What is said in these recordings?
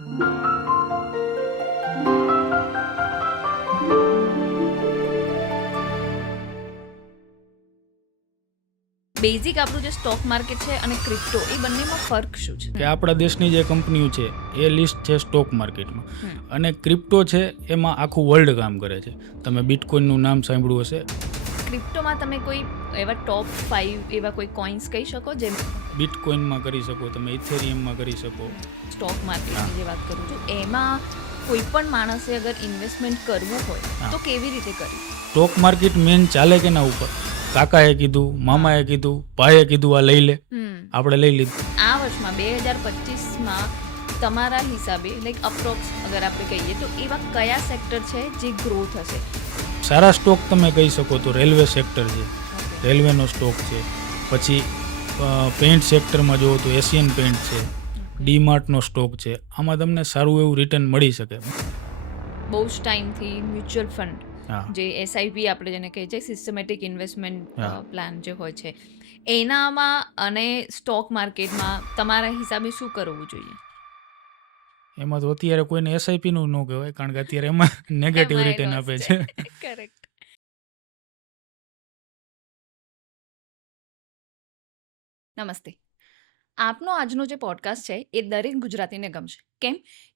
Basic આપણું જે stock market છે અને ક્રિપ્ટો એ બંનેમાં ફર્ક શું છે? કે આપણા દેશની જે કંપનીઓ છે એ લિસ્ટ છે સ્ટોક માર્કેટમાં, હમ. અને ક્રિપ્ટો છે એમાં આખું વર્લ્ડ કામ કરે છે. તમે બિટકોઇનનું નામ સાંભળ્યું હશે. ક્રિપ્ટોમાં તમે કોઈ એવા ટોપ 5 એવા કોઈ કોઇન્સ કહી શકો જેમ બિટકોઇનમાં કરી શકો, તમે ઇથેરિયમમાં કરી શકો. સ્ટોક માર્કેટની જે વાત કરું છું એમાં કોઈ પણ માણસે અગર ઇન્વેસ્ટમેન્ટ કરવું હોય હા. તો કેવી રીતે કરવું? સ્ટોક માર્કેટ મેન ચાલે કેના ઉપર? કાકાએ કીધું, મામાએ કીધું, ભાઈએ કીધું આ લઈ લે, આપણે લઈ લીધું. આ વર્ષમાં 2025માં તમારા હિસાબે લાઈક અપ્રોક્સ અગર આપણે કહીએ તો એવા કયા સેક્ટર છે જે ગ્રો થશે? સારા સ્ટોક તમે કહી શકો તો રેલવે સેક્ટર છે, રેલવેનો સ્ટોક છે. પછી પેન્ટ સેક્ટરમાં જુઓ તો એશિયન પેન્ટ છે, ડીમાર્ટનો સ્ટોક છે. આમાં તમને સારું એવું રિટર્ન મળી શકે. બહુ જ ટાઈમથી મ્યુચ્યુઅલ ફંડ હા, જે એસઆઈપી આપણે જેને કહીએ છીએ સિસ્ટમેટિક ઇન્વેસ્ટમેન્ટ હા. પ્લાન જે હોય છે એનામાં અને સ્ટોક માર્કેટમાં તમારા હિસાબે શું કરવું જોઈએ? એમાં તો અત્યારે કોઈને એસઆઈપીનું ન કહેવાય, કારણ કે અત્યારે એમાં નેગેટિવ એમાં રિટર્ન લોસ આપે છે. છે. કરેક્ટ. નમસ્તે. આપનો આજનો જે પોડકાસ્ટ છે એ દરેક ગુજરાતીને ગમશે.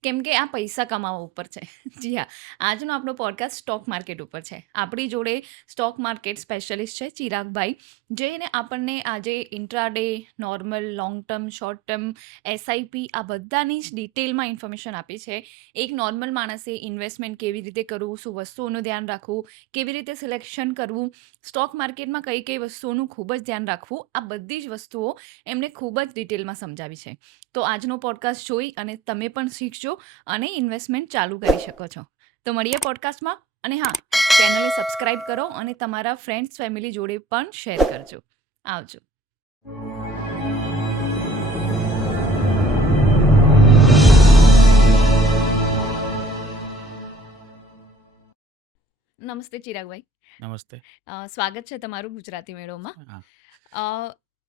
કેમ કે આ પૈસા કમાવા ઉપર છે. જી હા, આજનો આપણો પોડકાસ્ટ સ્ટોક માર્કેટ ઉપર છે. આપણી જોડે સ્ટોક માર્કેટ સ્પેશિયલિસ્ટ છે ચિરાગભાઈ, જેને આપણને આજે intraday, normal, long term, short term, SIP આ બધાની જ ડિટેલમાં ઇન્ફોર્મેશન આપી છે. એક નોર્મલ માણસે ઇન્વેસ્ટમેન્ટ કેવી રીતે કરવું, શું વસ્તુઓનું ધ્યાન રાખવું, કેવી રીતે સિલેક્શન કરવું, સ્ટોક માર્કેટમાં કઈ કઈ વસ્તુઓનું ખૂબ જ ધ્યાન રાખવું, આ બધી જ વસ્તુઓ એમને ખૂબ જ ડિટેલમાં સમજાવી છે. તો આજનો પોડકાસ્ટ જોઈ અને તમે પણ શીખજો અને ઇન્વેસ્ટમેન્ટ ચાલુ કરી શકો છો. તો મળીએ પોડકાસ્ટમાં. અને હા, ચેનલને સબસ્ક્રાઇબ કરો અને તમારા ફ્રેન્ડ્સ ફેમિલી જોડે પણ શેર કરજો. આવજો. નમસ્તે ચિરાગભાઈ. નમસ્તે. સ્વાગત છે તમારું ગુજરાતી મેળોમાં. હા.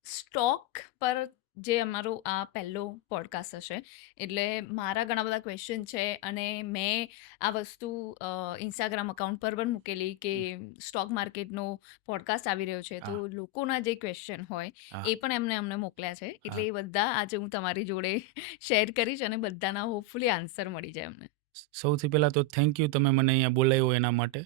સ્ટોક પર જે અમારો આ પહેલો પોડકાસ્ટ હશે એટલે મારા ઘણા બધા ક્વેશ્ચન છે અને મેં આ વસ્તુ ઇન્સ્ટાગ્રામ અકાઉન્ટ પર પણ મૂકેલી કે સ્ટોક માર્કેટનો પોડકાસ્ટ આવી રહ્યો છે, તો હા. લોકોના જે ક્વેશ્ચન હોય હા. એ પણ અમને મોકલ્યા છે. એટલે હા. એ બધા આજે હું તમારી જોડે શેર કરીશ અને બધાના હોપફુલી આન્સર મળી જાય અમને. સૌથી પહેલાં તો થેન્ક યુ, તમે મને અહીંયા બોલાવ્યો એના માટે.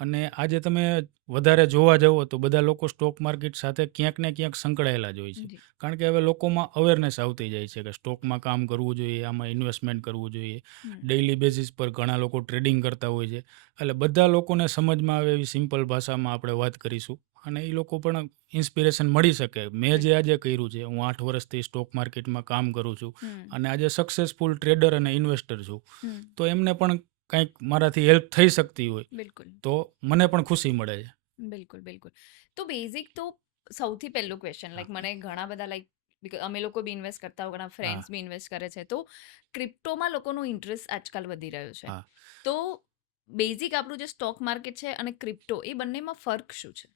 અને આજે તમે વધારે જોવા જાઓ તો બધા લોકો સ્ટોક માર્કેટ સાથે ક્યાંક ને ક્યાંક સંકળાયેલા જ હોય છે. જી. કારણ કે હવે લોકોમાં અવેરનેસ આવતી જાય છે કે સ્ટોકમાં કામ કરવું જોઈએ, આમાં ઇન્વેસ્ટમેન્ટ કરવું જોઈએ. હમ. ડેઇલી બેઝિસ પર ઘણા લોકો ટ્રેડિંગ કરતા હોય છે. એટલે બધા લોકોને સમજમાં આવે એવી સિમ્પલ ભાષામાં આપણે વાત કરીશું અને એ લોકો પણ ઇન્સ્પિરેશન મળી શકે. મેં જે આજે કર્યું છે, હું 8 વર્ષથી સ્ટોક માર્કેટમાં કામ કરું છું હમ. અને આજે સક્સેસફુલ ટ્રેડર અને ઇન્વેસ્ટર છું. હમ. તો એમને પણ કંઈક મારાથી હેલ્પ થઈ શકતી હોય બિલકુલ. તો મને પણ ખુશી મળે છે. બિલકુલ, બિલકુલ. તો બેઝિક તો સૌથી પહેલું ક્વેશ્ચન હા. લાઈક મને ઘણા બધા લાઈક અમે લોકો બી ઇન્વેસ્ટ કરતા હોય, ઘણા હા. ફ્રેન્ડ્સ બી ઇન્વેસ્ટ કરે છે. તો ક્રિપ્ટોમાં લોકોનો ઇન્ટરેસ્ટ આજકાલ વધી રહ્યો છે. હા. તો બેઝિક આપણું જે સ્ટોક માર્કેટ છે અને ક્રિપ્ટો એ બંનેમાં ફર્ક શું છે?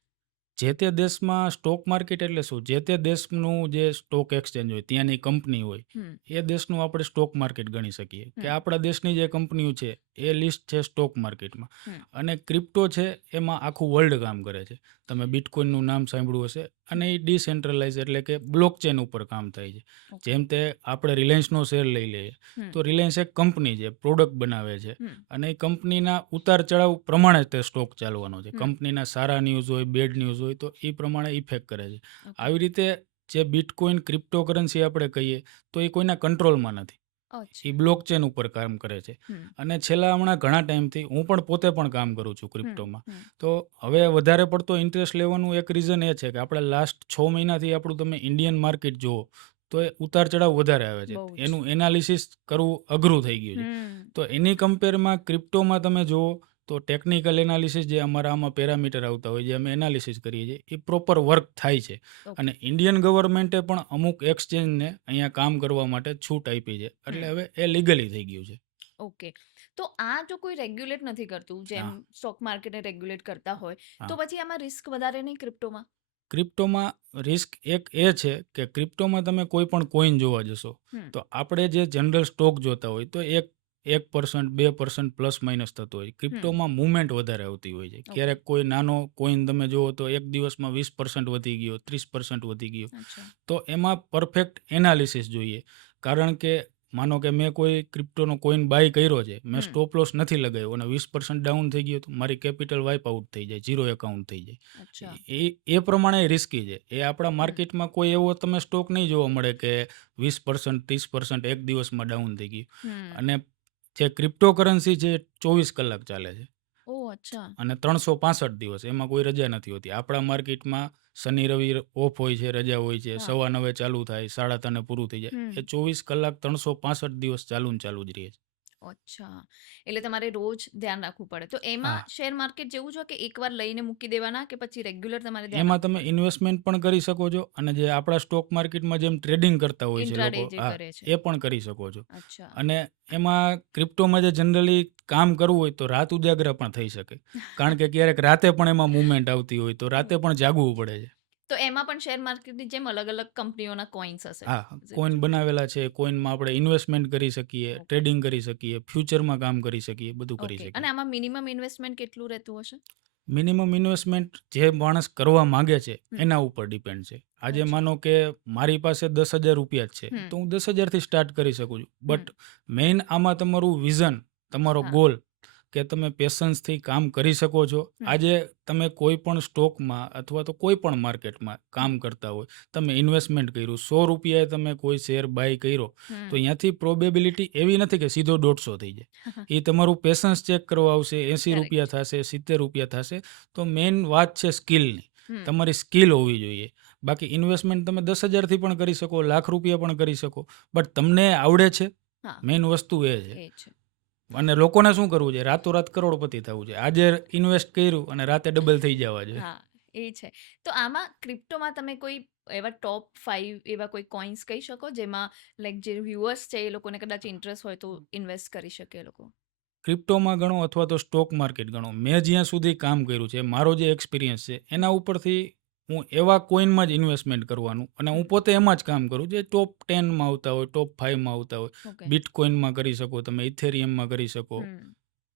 જે તે દેશમાં સ્ટોક માર્કેટ એટલે શું? જે તે દેશનું જે સ્ટોક એક્સચેન્જ હોય, ત્યાંની કંપની હોય, હમ. એ દેશનું આપણે સ્ટોક માર્કેટ ગણી શકીએ. કે હમ. આપણા દેશની જે કંપનીઓ છે એ લિસ્ટ છે સ્ટોક માર્કેટમાં. હમ. અને ક્રિપ્ટો છે એમાં આખું વર્લ્ડ કામ કરે છે. તમે બિટકોઇનનું નામ સાંભળ્યું હશે. અને એ ડિસેન્ટ્રલાઇઝ એટલે કે બ્લોકચેન ઉપર કામ થાય છે. ઓકે. જેમ તે આપણે રિલાયન્સનો શેર લઈ લઈએ હમ. તો રિલાયન્સ એક કંપની છે, પ્રોડક્ટ બનાવે છે. હમ. અને એ કંપનીના ઉતાર ચઢાવ પ્રમાણે તે સ્ટોક ચાલવાનો છે. હમ. કંપનીના સારા ન્યૂઝ હોય, બેડ ન્યૂઝ હોય તો એ પ્રમાણે ઇફેક્ટ કરે છે. ઓકે. આવી રીતે જે બિટકોઇન ક્રિપ્ટોકરન્સી આપણે કહીએ તો એ કોઈના કંટ્રોલમાં નથી. એ અચ્છા. બ્લોકચેન ઉપર કામ કરે છે. હમ. અને છેલ્લા હમણાં ઘણા ટાઈમથી હું પણ પોતે પણ કામ કરું છું હમ. ક્રિપ્ટોમાં. હમ. તો હવે વધારે પડતો ઇન્ટરેસ્ટ લેવાનું એક રીઝન એ છે કે આપણે લાસ્ટ 6 મહિનાથી આપણું તમે ઇન્ડિયન માર્કેટ જુઓ તો એ ઉતાર ચઢાવ વધારે આવે છે. બહુ જ. એનું એનાલિસિસ કરવું અઘરું થઈ ગયું છે. હમ. તો એની કમ્પેરમાં ક્રિપ્ટોમાં તમે જુઓ તો ટેકનિકલ એનાલિસિસ જે અમારા આમાં પેરામીટર આવતા હોય, જે અમે એનાલિસિસ કરીએ છીએ, એ પ્રોપર વર્ક થાય છે. ઓકે. અને ઇન્ડિયન ગવર્મેન્ટે પણ અમુક એક્સચેન્જને અહીંયા કામ કરવા માટે છૂટ આપી છે. એટલે હમ. હવે એ લીગલી થઈ ગયું છે. ઓકે. તો આ જો કોઈ રેગ્યુલેટ નથી કરતું, જેમ હા. સ્ટોક માર્કેટને રેગ્યુલેટ કરતા હોય, તો હા. પછી આમાં રિસ્ક વધારે નહીં ક્રિપ્ટોમાં? ક્રિપ્ટોમાં રિસ્ક એક એ છે કે ક્રિપ્ટોમાં તમે કોઈ પણ કોઈન જોવા જશો હમ તો આપણે જે જનરલ સ્ટોક જોતા હોય તો 1% 2% પ્લસ માઇનસ થતો હોય. હમ ક્રિપ્ટોમાં મુવમેન્ટ વધારે આવતી હોય છે. ઓકે ક્યારેક કોઈ નાનો કોઈન તમે જુઓ તો એક દિવસમાં 20% વધી ગયો, 30% વધી ગયો. અચ્છા તો એમાં પરફેક્ટ એનાલિસિસ જોઈએ. કારણ કે માનો કે મેં કોઈ ક્રિપ્ટોનો કોઈન બાય કર્યો છે, મેં હમ સ્ટોપ લોસ નથી લગાવ્યો અને 20% ડાઉન થઈ ગયું તો મારી કેપિટલ વાઇપ આઉટ થઈ જાય, ઝીરો એકાઉન્ટ થઈ જાય. અચ્છા એ પ્રમાણે રિસ્કી છે. એ આપણા હમ માર્કેટમાં કોઈ એવો તમે સ્ટોક નહીં જોવા મળે કે 20% 30% એક દિવસમાં ડાઉન થઈ ગયું. હમ અને જે ક્રિપ્ટોકરન્સી છે એ 24 કલાક ચાલે છે ઓ અચ્છા અને 365 દિવસ એમાં કોઈ રજા નથી હોતી. આપણા માર્કેટમાં શનિ રવિ ઓફ હોય છે, રજા હોય છે, હા 9:15 ચાલુ થાય, 3:30 પૂરું થઈ જાય. હમ એ 24 કલાક 365 દિવસ ચાલુ ને ચાલુ જ રહે છે. અચ્છા એટલે તમારે રોજ ધ્યાન રાખવું પડે તો હા, એમાં શેર માર્કેટ જેવું છે કે એકવાર લઈને મૂકી દેવાના કે પછી રેગ્યુલર તમારે ધ્યાન એમાં રાખવું તમે પડે ઇન્વેસ્ટમેન્ટ પણ કરી શકો છો અને જે આપણા સ્ટોક માર્કેટમાં જેમ ટ્રેડિંગ કરતા હોય છે ઇન્ટ્રાડે લોકો, જે હા, કરે છે એ પણ કરી શકો છો. અચ્છા અને એમાં ક્રિપ્ટોમાં જે જનરલી કામ કરવું હોય તો રાત ઉજાગરા પણ થઈ શકે. કારણ કે ક્યારેક રાતે પણ એમાં મૂવમેન્ટ આવતી હોય તો રાતે પણ જાગવું પડે છે. તો એમાં પણ શેર માર્કેટની જેમ અલગ અલગ કંપનીઓના કોઈન્સ હશે હા, Is it કોઈન true? બનાવેલા છે, કોઈનમાં આપણે ઇન્વેસ્ટમેન્ટ કરી શકીએ, ઓકે ટ્રેડિંગ કરી શકીએ, ફ્યુચરમાં કામ કરી શકીએ, બધું કરી ઓકે શકીએ. અને આમાં મિનિમમ ઇન્વેસ્ટમેન્ટ કેટલું રહેતું હશે મિનિમમ ઇન્વેસ્ટમેન્ટ જે માણસ કરવા માંગે છે હમ એના ઉપર ડિપેન્ડ છે. આજે અચ્છા માનો કે મારી પાસે 10,000 રૂપિયા જ છે હમ તો હું 10,000થી સ્ટાર્ટ કરી શકું છું. હમ બટ મેઇન આમાં તમારું વિઝન, તમારો હા ગોલ કે તમે પેશન્સથી કામ કરી શકો છો. હમ આજે તમે કોઈ પણ સ્ટોકમાં અથવા તો કોઈ પણ માર્કેટમાં કામ હમ કરતા હોય, તમે ઇન્વેસ્ટમેન્ટ કર્યું, 100 રૂપિયાએ તમે કોઈ શેર બાય કર્યો તો હમ અહીંયાથી પ્રોબેબિલિટી એવી નથી કે સીધો 150 થઈ જાય. એ તમારું પેશન્સ ચેક કરવા આવશે, 80 કરેક્ટ રૂપિયા થશે, 70 રૂપિયા થશે. તો મેઇન વાત છે સ્કિલની. હમ તમારી સ્કિલ હોવી જોઈએ. બાકી ઇન્વેસ્ટમેન્ટ તમે 10,000થી પણ કરી શકો, લાખ રૂપિયા પણ કરી શકો. બટ તમને આવડે છે, હા મેઇન વસ્તુ એ છે. એ છે અને લોકોને શું કરવું છે? રાતોરાત કરોડપતિ થવું છે. આજે ઇન્વેસ્ટ કર્યું અને રાતે ડબલ થઈ જવા જોઈએ. હા એ છે તો આમાં ક્રિપ્ટોમાં તમે કોઈ એવા ટોપ 5 એવા કોઈ કોઈન્સ કહી શકો જેમાં લાઈક જે વ્યુઅર્સ છે એ લોકોને કદાચ ઇન્ટરેસ્ટ હોય તો ઇન્વેસ્ટ કરી શકે એ લોકો ક્રિપ્ટોમાં ગણો અથવા તો સ્ટોક માર્કેટ ગણો, મેં જ્યાં સુધી કામ કર્યું છે, મારો જે એક્સપિરિયન્સ છે એના ઉપરથી હું એવા કોઈનમાં જ ઇન્વેસ્ટમેન્ટ કરવાનું અને હું હમ પોતે એમાં જ કામ કરું જે ટોપ 10માં આવતા હોય, ટોપ 5માં આવતા હોય. ઓકે બિટકોઈનમાં કરી શકો, તમે ઇથેરિયમમાં કરી શકો, હમ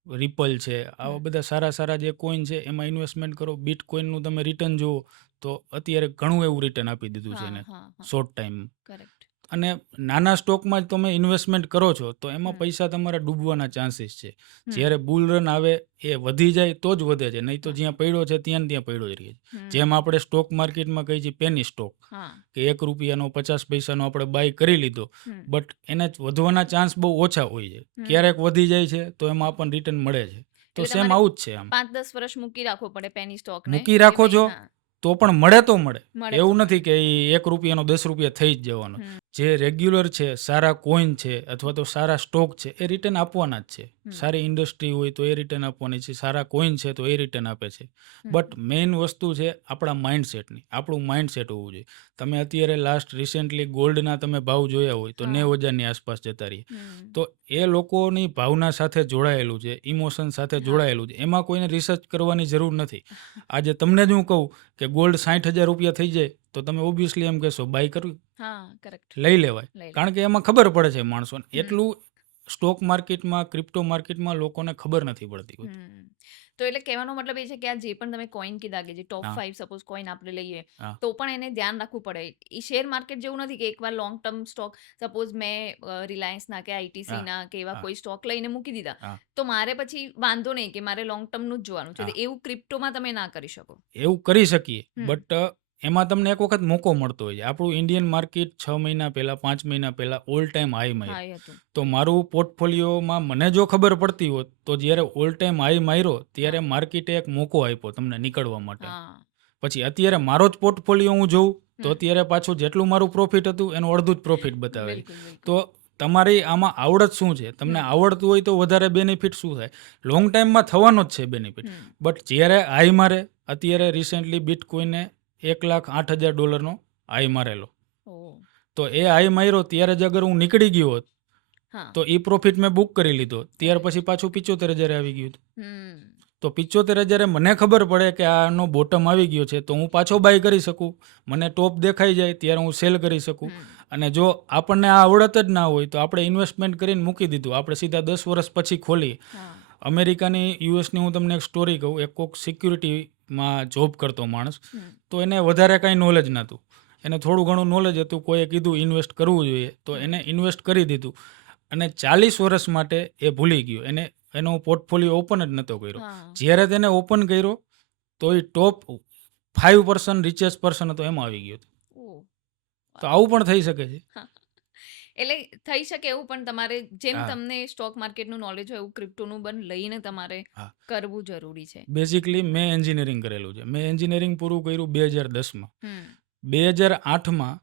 રિપલ છે, આવા હમ બધા સારા સારા જે કોઈન છે એમાં ઇન્વેસ્ટમેન્ટ કરો. બિટકોઈનનું તમે રિટર્ન જુઓ તો અત્યારે ઘણું એવું રિટર્ન આપી દીધું છે હા એને હા હા શોર્ટ ટાઈમમાં. કરેક્ટ અને નાના સ્ટોકમાં જ તમે ઇન્વેસ્ટમેન્ટ કરો છો તો એમાં હમ પૈસા તમારા ડૂબવાના ચાન્સીસ છે. હમ જ્યારે બુલ રન આવે એ વધી જાય તો જ વધે છે, નહીં તો હા જ્યાં પડ્યો છે ત્યાં ને ત્યાં પડ્યો જ રહે છે. જેમ હમ આપણે સ્ટોક માર્કેટમાં કહીએ છીએ પેની સ્ટોક, હા કે 1 રૂપિયાનો 50 પૈસાનો આપણે બાય કરી લીધો, હમ બટ એને વધવાના ચાન્સ બહુ ઓછા હોય છે. હમ ક્યારેક વધી જાય છે તો એમાં આપણને રિટર્ન મળે છે. તો એટલે સેમ તમારે આવું જ છે આમ. 5-10 વર્ષ મૂકી રાખવો પડે પેની સ્ટોકને મૂકી એટલે રાખો છો હા તો પણ મળે તો મળે. મળે તો એવું મળે નથી કે એ 1 રૂપિયાનો 10 રૂપિયા થઈ જ જવાનો. હમ જે રેગ્યુલર છે, સારા કોઈન છે અથવા તો સારા સ્ટોક છે એ રિટર્ન આપવાના જ છે. હમ સારી ઇન્ડસ્ટ્રી હોય તો એ રિટર્ન આપવાની છે, સારા કોઈન છે તો એ રિટર્ન આપે છે. હમ બટ મેઇન વસ્તુ છે આપણા માઇન્ડસેટની. આપણું માઇન્ડસેટ હોવું જોઈએ. તમે અત્યારે લાસ્ટ રિસેન્ટલી ગોલ્ડના તમે ભાવ જોયા હોય તો હા 90,000ની આસપાસ જતા રહીએ. હમ તો એ લોકોની ભાવના સાથે જોડાયેલું છે, ઇમોશન સાથે હા જોડાયેલું છે. એમાં કોઈને રિસર્ચ કરવાની જરૂર નથી. આજે તમને જ હું કહું કે ગોલ્ડ 60,000 રૂપિયા થઈ જાય તો તમે ઓબ્વિયસલી એમ કહેશો બાય કરવી, હા કરેક્ટ લઈ લેવાય. લઈ લે કારણ કે એમાં ખબર પડે છે માણસોને. હમ એટલું સ્ટોક માર્કેટમાં, ક્રિપ્ટો માર્કેટમાં લોકોને ખબર નથી પડતી હોતી. હમ તો એટલે કહેવાનો મતલબ એ છે કે આ જે પણ તમે કોઈન કીધા કે જે ટોપ હા, 5 સપોઝ કોઈન આપણે લઈએ હા, તો પણ એને ધ્યાન રાખવું પડે એ શેર માર્કેટ જેવું નથી કે એકવાર લોંગ ટર્મ સ્ટોક સપોઝ મેં રિલાયન્સના કે આઈટીસી હા, ના કે એવા હા, કોઈ સ્ટોક લઈને મૂકી દીધા હા, તો મારે પછી વાંધો નહીં કે મારે લોંગ ટર્મનું જ જોવાનું છે તો હા. એવું ક્રિપ્ટોમાં તમે ના કરી શકો એવું કરી શકીએ. હમ બટ એમાં તમને એક વખત મોકો મળતો હોય છે. આપણું ઇન્ડિયન માર્કેટ 6 મહિના પહેલાં, 5 મહિના પહેલાં ઓલ ટાઈમ હાઈ હા માર્યું. એ હતું તો મારું પોર્ટફોલિયોમાં મને જો ખબર પડતી હોત તો જ્યારે ઓલ ટાઈમ હાઈ માર્યો ત્યારે હા માર્કેટે એક મોકો આપ્યો તમને નીકળવા માટે. હા પછી અત્યારે મારો જ પોર્ટફોલિયો હું જોઉં તો હમ અત્યારે પાછું જેટલું મારું પ્રોફિટ હતું એનું અડધું જ પ્રોફિટ બતાવે છે. બિલકુલ બિલકુલ તો તમારી આમાં આવડત શું છે? તમને હમ આવડતું હોય તો વધારે બેનિફિટ શું થાય? લોંગ ટાઈમમાં થવાનો જ છે બેનિફિટ. હમ બટ જ્યારે હાઈ મારે, અત્યારે રિસેન્ટલી બિટકોઈને $1,08,000નો હાઈ મારેલો. ઓ તો એ હાઈ માર્યો ત્યારે જ અગર હું નીકળી ગયો હોત હા તો એ પ્રોફિટ મેં બુક કરી લીધો. ત્યાર કરેક્ટ પછી પાછું 75,000 આવી ગયું હતું. હમ તો 75,000 મને ખબર પડે કે આનો બોટમ આવી ગયો છે તો હું પાછો બાય કરી શકું. મને ટોપ દેખાઈ જાય ત્યારે હું સેલ કરી શકું. અને જો આપણને આ આવડત જ ના હોય તો આપણે ઇન્વેસ્ટમેન્ટ કરીને મૂકી દીધું, આપણે સીધા 10 વર્ષ પછી ખોલીએ. અમેરિકાની યુએસની હું તમને એક સ્ટોરી કહું. એક કોક સિક્યુરિટીમાં જોબ કરતો માણસ, તો એને વધારે કાંઈ નોલેજ નહોતું. એને થોડું ઘણું નોલેજ હતું, કોઈએ કીધું ઇન્વેસ્ટ કરવું જોઈએ તો એને ઇન્વેસ્ટ કરી દીધું અને 40 વર્ષ માટે એ ભૂલી ગયો. એનો પોર્ટફોલિયો ઓપન જ નહોતો કર્યો. જ્યારે તેને ઓપન કર્યો તો એ ટોપ 5% રિચેસ્ટ પર્સન હતો એમાં આવી ગયો હતો. તો આવું પણ થઈ શકે છે. એટલે થઈ શકે એવું, પણ તમારે જેમ હા. તમને સ્ટોક માર્કેટનું નોલેજ હોય એવું ક્રિપ્ટોનું પણ લઈને તમારે હા. કરવું જરૂરી છે. બેઝિકલી મેં એન્જિનિયરિંગ કરેલું છે. મેં એન્જિનિયરિંગ પૂરું કર્યું 2010માં. હમ 2008માં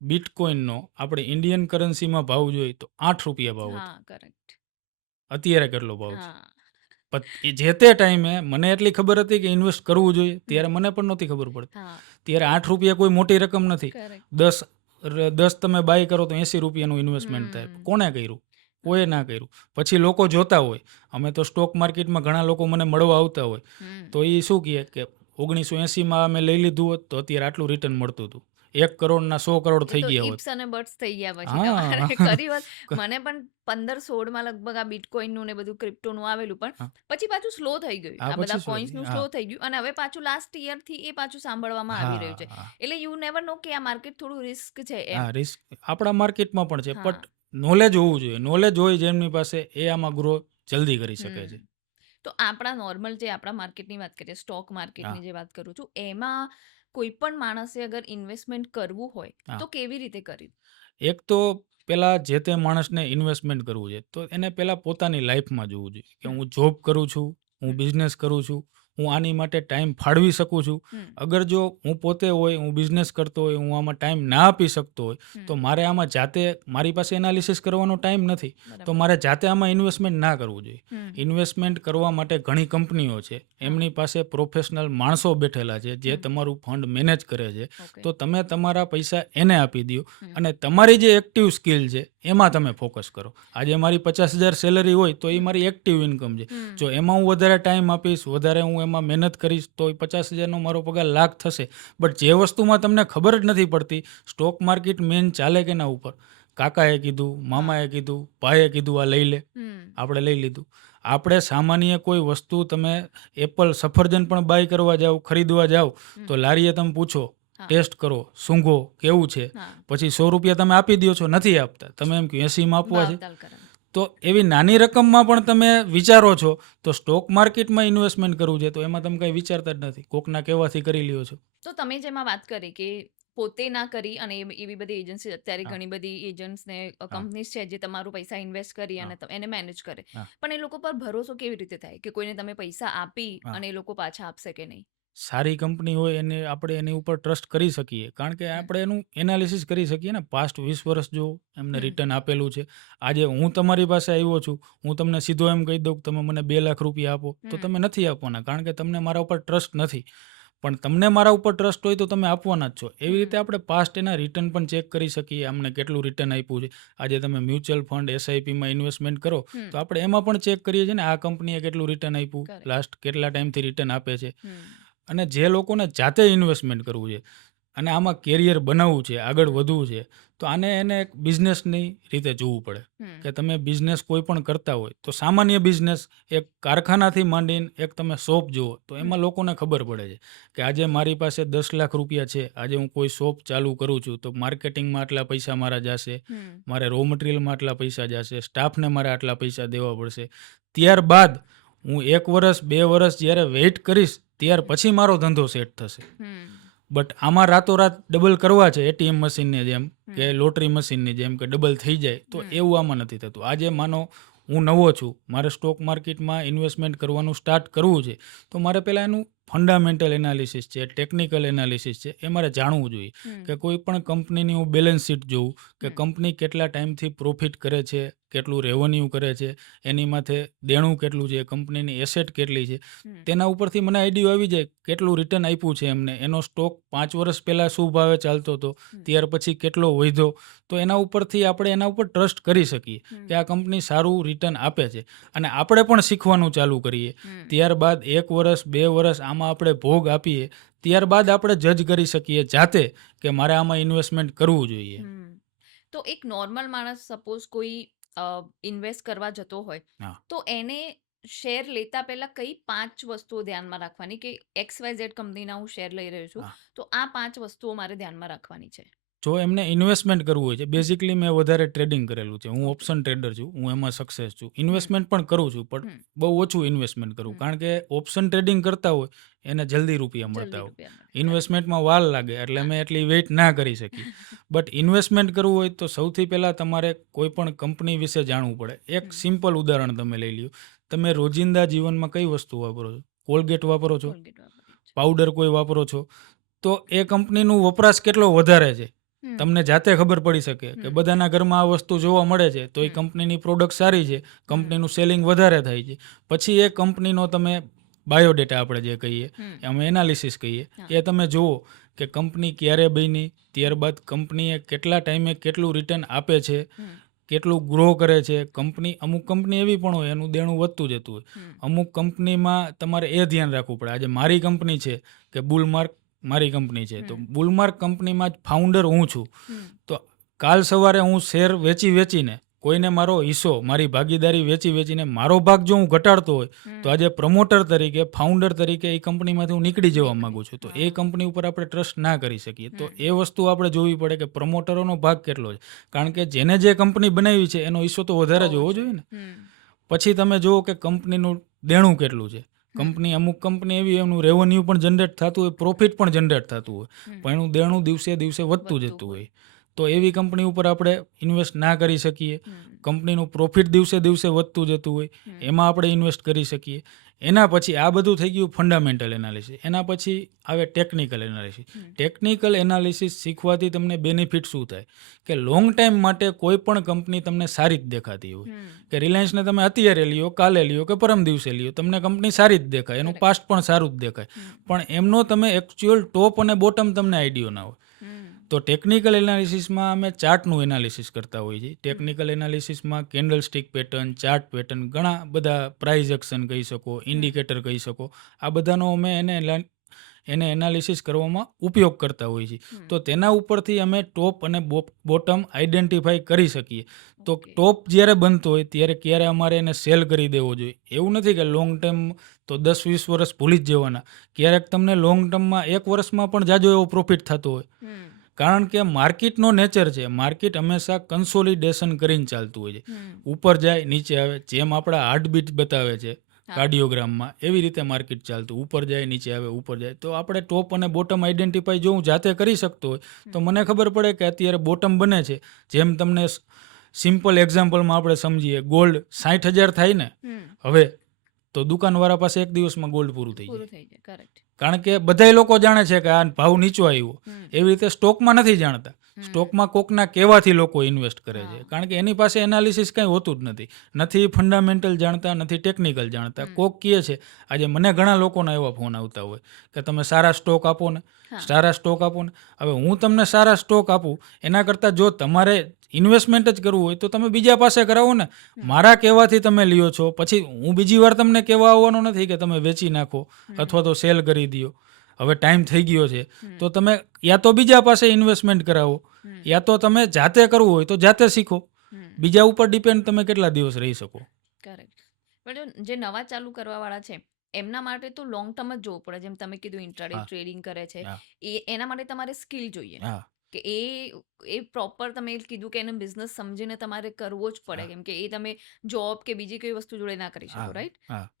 બિટકોઇનનો આપણે ઇન્ડિયન કરન્સીમાં ભાવ જોઈએ તો 8 રૂપિયા ભાવ હતો. હા, કરેક્ટ. અત્યારે કેટલો ભાવ છે? હા, એ જે તે ટાઈમે મને એટલી ખબર હતી કે ઇન્વેસ્ટ કરવું જોઈએ, ત્યારે મને પણ નહોતી ખબર પડતી. હા, ત્યારે 8 રૂપિયા કોઈ મોટી રકમ નથી. કરેક્ટ. 10 તમે બાય કરો તો 80 રૂપિયાનું ઇન્વેસ્ટમેન્ટ થાય. કોને કર્યું? કોઈએ ના કર્યું. પછી લોકો જોતા હોય, અમે તો સ્ટોક માર્કેટમાં ઘણા લોકો મને મળવા આવતા હોય, તો એ શું કહે કે 1980માં અમે લઈ લીધું હોત તો અત્યારે આટલું રિટર્ન મળતું હતું. 1 કરોડના 100 કરોડ એ થઈ તો ગયા હોત. ઇપ્સ અને બટ્સ થઈ ગયા પછી હા. તમારે કરી વાત. મને પણ 15-16માં લગભગ આ બિટકોઇનનું ને બધું ક્રિપ્ટોનું આવેલું, પણ હા. પછી પાછું સ્લો થઈ ગયું. હા, આ બધા પછી શું કોઇન્સનું હતું? સ્લો હા. થઈ ગયું અને હવે પાછું લાસ્ટ યરથી એ પાછું સાંભળવામાં આવી રહ્યું છે. હા. એટલે યુ નેવર નો કે આ માર્કેટ થોડું રિસ્ક છે એમ. હા, રિસ્ક આપણા માર્કેટમાં પણ છે, હા. બટ નોલેજ હોવું જોઈએ. નોલેજ હોય જેમની પાસે એ આમાં ગ્રો જલ્દી કરી શકે છે. તો આપણા નોર્મલ જે આપણા માર્કેટની વાત કરીએ, સ્ટોક હા. માર્કેટની જે વાત કરું છું, એમાં કોઈ પણ માણસે અગર ઇન્વેસ્ટમેન્ટ કરવું હોય હા. તો કેવી રીતે કરી? એક તો પહેલાં જે તે માણસને ઇન્વેસ્ટમેન્ટ કરવું છે તો એને પહેલાં પોતાની લાઈફમાં જોવું જોઈએ કે હું જોબ કરું છું, હું બિઝનેસ કરું છું, હું આની માટે ટાઈમ ફાળવી શકું છું. અગર જો હું પોતે હોય, હું બિઝનેસ કરતો હોય, હું આમાં ટાઈમ ના આપી શકતો હોય તો મારે આમાં જાતે, મારી પાસે એનાલિસિસ કરવાનો ટાઈમ નથી, તો મારે જાતે આમાં ઇન્વેસ્ટમેન્ટ ના કરવું જોઈએ. ઇન્વેસ્ટમેન્ટ કરવા માટે ઘણી કંપનીઓ છે, એમની પાસે પ્રોફેશનલ માણસો બેઠેલા છે જે તમારું ફંડ મેનેજ કરે છે. તો તમે તમારા પૈસા એને આપી દો અને તમારી જે એક્ટિવ સ્કિલ છે એમાં તમે ફોકસ કરો. આજે મારી 50,000 સેલરી હોય તો એ મારી એક્ટિવ ઇન્કમ છે. જો એમાં હું વધારે ટાઈમ આપીશ, વધારે હું એમાં મહેનત કરીશ તો એ 50,000નો મારો પગાર લાખ થશે. બટ જે વસ્તુમાં તમને ખબર જ નથી પડતી, સ્ટોક માર્કેટ મેન ચાલે કે ના ઉપર, કાકાએ કીધું, મામાએ કીધું, ભાઈએ કીધું આ લઈ લે, આપણે લઈ લીધું. આપણે સામાન્ય કોઈ વસ્તુ, તમે એપલ, સફરજન પણ બાય કરવા જાઓ, ખરીદવા જાઓ તો લારીએ તમે પૂછો, ટેસ્ટ કરો, સૂંઘો કેવું છે, પછી 100 રૂપિયા તમે આપી દો છો, નથી આપતા, તમે એમ કે 80માં આપવા છે. તો એવી નાની રકમમાં પણ તમે વિચારો છો તો સ્ટોક માર્કેટમાં ઇન્વેસ્ટમેન્ટ કરવું છે તો એમાં તમે કંઈ વિચારતા જ નથી, કોકના કહેવાથી કરી લ્યો છો. તો તમે જેમાં વાત કરી કે પોતે ના કરી અને એવી બધી એજન્સી, અત્યારે હા. ઘણી બધી એજન્ટ્સ ને કંપનીઝ છે જે તમારું પૈસા ઇન્વેસ્ટ કરી અને હા. એને મેનેજ કરે, હા. પણ એ લોકો પર ભરોસો કેવી રીતે થાય કે કોઈને તમે પૈસા આપી હા. અને એ લોકો પાછા આપશે કે નહીં? સારી કંપની હોય એને આપણે એની ઉપર ટ્રસ્ટ કરી શકીએ, કારણ કે આપણે એનું એનાલિસિસ કરી શકીએ ને. પાસ્ટ 20 વર્ષ જો એમને રિટર્ન આપેલું છે. આજે હું તમારી પાસે આવ્યો છું, હું તમને સીધો એમ કહી દઉં કે તમે મને 2 લાખ રૂપિયા આપો તો તમે નથી આપવાના, કારણ કે તમને મારા ઉપર ટ્રસ્ટ નથી. પણ તમને મારા ઉપર ટ્રસ્ટ હોય તો તમે આપવાના જ છો. એવી રીતે આપણે પાસ્ટ એના રિટર્ન પણ ચેક કરી શકીએ, અમને કેટલું રિટર્ન આપ્યું છે. આજે તમે મ્યુચ્યુઅલ ફંડ, એસઆઈપીમાં ઇન્વેસ્ટમેન્ટ કરો તો આપણે એમાં પણ ચેક કરીએ છીએ ને, આ કંપનીએ કેટલું રિટર્ન આપ્યું, લાસ્ટ કેટલા ટાઈમથી રિટર્ન આપે છે. અને જે લોકોને જાતે ઇન્વેસ્ટમેન્ટ કરવું છે અને આમાં કેરિયર બનાવવું છે, આગળ વધવું છે, તો આને એને એક બિઝનેસની રીતે જોવું પડે કે તમે બિઝનેસ કોઈ પણ કરતા હોય તો સામાન્ય બિઝનેસ, એક કારખાનાથી માંડીને એક તમે શોપ જુઓ તો એમાં લોકોને ખબર પડે છે કે આજે મારી પાસે 10 લાખ રૂપિયા છે, આજે હું કોઈ શોપ ચાલુ કરું છું તો માર્કેટિંગમાં આટલા પૈસા મારા જશે, મારે રો મટીરિયલમાં આટલા પૈસા જશે, સ્ટાફને મારે આટલા પૈસા દેવા પડશે. ત્યારબાદ હું 1 વર્ષ 2 વર્ષ જ્યારે વેઇટ કરીશ ત્યાર પછી મારો ધંધો સેટ થશે. બટ આમાં રાતોરાત ડબલ કરવા છે, એટીએમ મશીનની જેમ કે લોટરી મશીનની જેમ કે ડબલ થઈ જાય, તો એવું આમાં નથી થતું. આજે માનો હું નવો છું, મારે સ્ટોક માર્કેટમાં ઇન્વેસ્ટમેન્ટ કરવાનું સ્ટાર્ટ કરવું છે તો મારે પહેલાં એનું ફંડામેન્ટલ એનાલિસિસ છે, ટેકનિકલ એનાલિસિસ છે, એ મારે જાણવું જોઈએ કે કોઈ પણ કંપનીની હું બેલેન્સ શીટ જોઉં કે કંપની કેટલા ટાઈમથી પ્રોફિટ કરે છે, કેટલું રેવન્યુ કરે છે, એની માથે દેણું કેટલું છે, કંપનીની એસેટ કેટલી છે, તેના ઉપરથી મને આઈડિયો આવી જાય કેટલું રિટર્ન આપ્યું છે એમને, એનો સ્ટોક 5 વર્ષ પહેલાં શું ભાવે ચાલતો હતો, ત્યાર પછી કેટલો વધ્યો, તો એના ઉપરથી આપણે એના ઉપર ટ્રસ્ટ કરી શકીએ કે આ કંપની સારું રિટર્ન આપે છે. અને આપણે પણ શીખવાનું ચાલુ કરીએ. ત્યારબાદ 1 વર્ષ 2 વર્ષ આમાં આપણે ભોગ આપીએ, ત્યારબાદ આપણે જજ કરી શકીએ જાતે કે મારે આમાં ઇન્વેસ્ટમેન્ટ કરવું જોઈએ. તો એક નોર્મલ માણસ સપોઝ કોઈ ઇન્વેસ્ટ કરવા જતો હોય હા. તો એને શેર લેતા પહેલા કઈ 5 વસ્તુઓ ધ્યાનમાં રાખવાની કે XYZ કંપનીના હું શેર લઈ રહ્યો છું હા. તો આ 5 વસ્તુઓ મારે ધ્યાનમાં રાખવાની છે. જો એમને ઇન્વેસ્ટમેન્ટ કરવું હોય છે, બેઝિકલી મેં વધારે ટ્રેડિંગ કરેલું છે, હું Okay. ઓપ્શન ટ્રેડર છું, હું એમાં સક્સેસ છું. ઇન્વેસ્ટમેન્ટ પણ કરું છું, પણ હમ. બહુ ઓછું ઇન્વેસ્ટમેન્ટ કરું, હમ. કારણ કે ઓપ્શન ટ્રેડિંગ કરતા હોય એને જલ્દી રૂપિયા જલ્દી મળતા હોય, રૂપિયા મળે. ઇન્વેસ્ટમેન્ટમાં વાર લાગે, એટલે અમે એટલી વેઇટ ના કરી શકીએ. બટ ઇન્વેસ્ટમેન્ટ કરવું હોય તો સૌથી પહેલાં તમારે કોઈ પણ કંપની વિશે જાણવું પડે. એક સિમ્પલ ઉદાહરણ તમે લઈ લ્યો, તમે રોજિંદા જીવનમાં કઈ વસ્તુ વાપરો છો? કોલગેટ વાપરો છો, Colgate વાપરીએ છીએ. પાવડર કોઈ વાપરો છો, તો એ કંપનીનું વપરાશ કેટલો વધારે છે હમ. તમને જાતે ખબર પડી શકે કે બધાના ઘરમાં આ વસ્તુ જોવા મળે છે, તો એ કંપનીની પ્રોડક્ટ સારી છે, કંપનીનું સેલિંગ વધારે થાય છે. પછી એ કંપનીનો તમે બાયોડેટા આપણે જે કહીએ, અમે એનાલિસિસ કહીએ, હા. એ તમે જુઓ કે કંપની ક્યારે બની, ત્યારબાદ કંપનીએ કેટલા ટાઈમે કેટલું રિટર્ન આપે છે, કેટલું ગ્રો કરે છે કંપની. અમુક કંપની એવી પણ હોય એનું દેણું વધતું જતું હોય. અમુક કંપનીમાં તમારે એ ધ્યાન રાખવું પડે. આજે મારી કંપની છે કે બુલમાર્ક મારી કંપની છે, તો બુલમાર્ક કંપનીમાં જ ફાઉન્ડર હું છું. તો કાલ સવારે હું શેર વેચીને કોઈને મારો હિસ્સો, મારી ભાગીદારી વેચીને મારો ભાગ જો હું ઘટાડતો હોય, તો આજે પ્રમોટર તરીકે, ફાઉન્ડર તરીકે એ કંપનીમાંથી હું નીકળી જવા માંગુ છું, તો એ કંપની ઉપર આપણે ટ્રસ્ટ ના કરી શકીએ. તો એ વસ્તુ આપણે જોવી પડે કે પ્રમોટરોનો ભાગ કેટલો છે, કારણ કે જેને જે કંપની બનાવી છે એનો હિસ્સો તો વધારે જ હોવો જોઈએ ને. પછી તમે જુઓ કે કંપનીનું દેણું કેટલું છે. કંપની, અમુક કંપની એવી એનું રેવન્યુ પણ જનરેટ થતું હોય, પ્રોફિટ પણ જનરેટ થતું હોય, પણ એનું દેણું દિવસે દિવસે વધતું જતું હોય, તો એવી કંપની ઉપર આપણે ઇન્વેસ્ટ ના કરી શકીએ. કંપનીનું પ્રોફિટ દિવસે દિવસે વધતું જતું હોય, એમાં આપણે ઇન્વેસ્ટ કરી શકીએ. એના પછી આ બધું થઈ ગયું ફંડામેન્ટલ એનાલિસિસ. એના પછી આવે ટેકનિકલ એનાલિસિસ. ટેકનિકલ એનાલિસિસ શીખવાથી તમને બેનિફિટ શું થાય કે લોંગ ટાઈમ માટે કોઈ પણ કંપની તમને સારી જ દેખાતી હોય, કે રિલાયન્સને તમે અત્યારે લ્યો, કાલે લ્યો કે પરમ દિવસે લ્યો, તમને કંપની સારી જ દેખાય, એનું પાસ્ટ પણ સારું જ દેખાય, પણ એમનો તમે એકચ્યુઅલ ટોપ અને બોટમ તમને આઈડિયો ના હોય. તો ટેકનિકલ એનાલિસિસમાં અમે ચાર્ટનું એનાલિસિસ કરતા હોઈએ છીએ. ટેકનિકલ એનાલિસિસમાં candle stick pattern, chart pattern, ઘણા બધા પ્રાઇઝ એક્શન કહી શકો, ઇન્ડિકેટર કહી શકો, આ બધાનો અમે એને એનાલિસિસ કરવામાં ઉપયોગ કરતા હોઈએ છીએ. તો તેના ઉપરથી અમે ટોપ અને બોટમ આઈડેન્ટિફાઈ કરી શકીએ. તો ટોપ જ્યારે બનતો હોય ત્યારે ક્યારે અમારે એને સેલ કરી દેવો જોઈએ. એવું નથી કે લોંગ ટર્મ તો 10-20 વર્ષ ભૂલી જ જવાના. ક્યારેક તમને લોંગ ટર્મમાં 1 વર્ષમાં પણ જાજો એવો પ્રોફિટ થતો હોય, કારણ કે માર્કેટનો નેચર છે. માર્કેટ હંમેશા કન્સોલિડેશન કરીને ચાલતું હોય છે, ઉપર જાય નીચે આવે. જેમ આપણા હાર્ટબીટ બતાવે છે કાર્ડિયોગ્રામમાં, એવી રીતે માર્કેટ ચાલતું, ઉપર જાય નીચે આવે, ઉપર જાય. તો આપણે ટોપ અને બોટમ આઈડેન્ટિફાઈ જો હું જાતે કરી શકતો હોય તો મને ખબર પડે કે અત્યારે બોટમ બને છે. જેમ તમને સિમ્પલ એક્ઝામ્પલમાં આપણે સમજીએ, ગોલ્ડ 60,000 થાય ને હવે, તો દુકાનવાળા પાસે એક દિવસમાં ગોલ્ડ પૂરું થઈ જાય, કારણ કે બધા લોકો જાણે છે કે આ ભાવ નીચો આવ્યો. એવી રીતે સ્ટોકમાં નથી જાણતા. સ્ટોકમાં કોકના કહેવાથી લોકો ઇન્વેસ્ટ કરે છે, કારણ કે એની પાસે એનાલિસિસ કંઈ હોતું જ નથી. નથી ફંડામેન્ટલ જાણતા, નથી ટેકનિકલ જાણતા. કોક કહે છે, આજે મને ઘણા લોકોના એવા ફોન આવતા હોય કે તમે સારા સ્ટોક આપો ને, સારા સ્ટોક આપો ને. હવે હું તમને સારા સ્ટોક આપું એના કરતાં જો તમારે ઇન્વેસ્ટમેન્ટ જ કરવું હોય તો તમે બીજા પાસે કરાવો ને. મારા કહેવાથી તમે લ્યો છો, પછી હું બીજી વાર તમને કહેવા આવવાનો નથી કે તમે વેચી નાખો અથવા તો સેલ કરી દો. હવે ટાઈમ થઈ ગયો છે, તો તમે યા તો બીજા પાસે ઇન્વેસ્ટમેન્ટ કરાવો, યા તો તમે જાતે કરવું હોય તો જાતે શીખો. બીજા ઉપર ડિપેન્ડ તમે કેટલા દિવસ રહી શકો. કરેક્ટ. પણ જે નવા ચાલુ કરવાવાળા છે એમના માટે તો લોંગ ટર્મ જ જોવું પડે. જેમ તમે કીધું ઇન્ટ્રાડે ટ્રેડિંગ કરે છે, એના માટે તમારે સ્કિલ જોઈએ કે એ પ્રોપર, તમે કીધું કે એને બિઝનેસ સમજીને તમારે કરવો જ પડે, કેમ કે એ તમે જોબ કે બીજી કોઈ વસ્તુ જોડે ના કરી શકો, રાઈટ?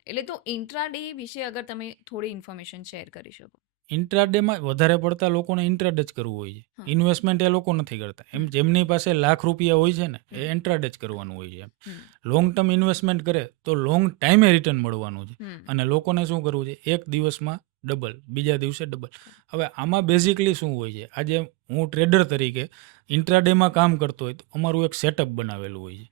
એટલે તો ઇન્ટ્રાડે વિશે અગર તમે થોડી ઇન્ફોર્મેશન શેર કરી શકો. ઇન્ટ્રાડેમાં વધારે પડતા લોકોને ઇન્ટ્રાડે જ કરવું હોય છે. ઇન્વેસ્ટમેન્ટ એ લોકો નથી કરતા. એમ જેમની પાસે લાખ રૂપિયા હોય છે ને, એ ઇન્ટ્રાડે જ કરવાનું હોય છે. લોંગ ટર્મ ઇન્વેસ્ટમેન્ટ કરે તો લોંગ ટાઈમે રિટર્ન મળવાનું છે. અને લોકોને શું કરવું છે, એક દિવસમાં ડબલ, બીજા દિવસે ડબલ. હવે આમાં બેઝિકલી શું હોય છે, આજે હું ટ્રેડર તરીકે ઇન્ટ્રાડેમાં કામ કરતો હોય તો અમારું એક સેટઅપ બનાવેલું હોય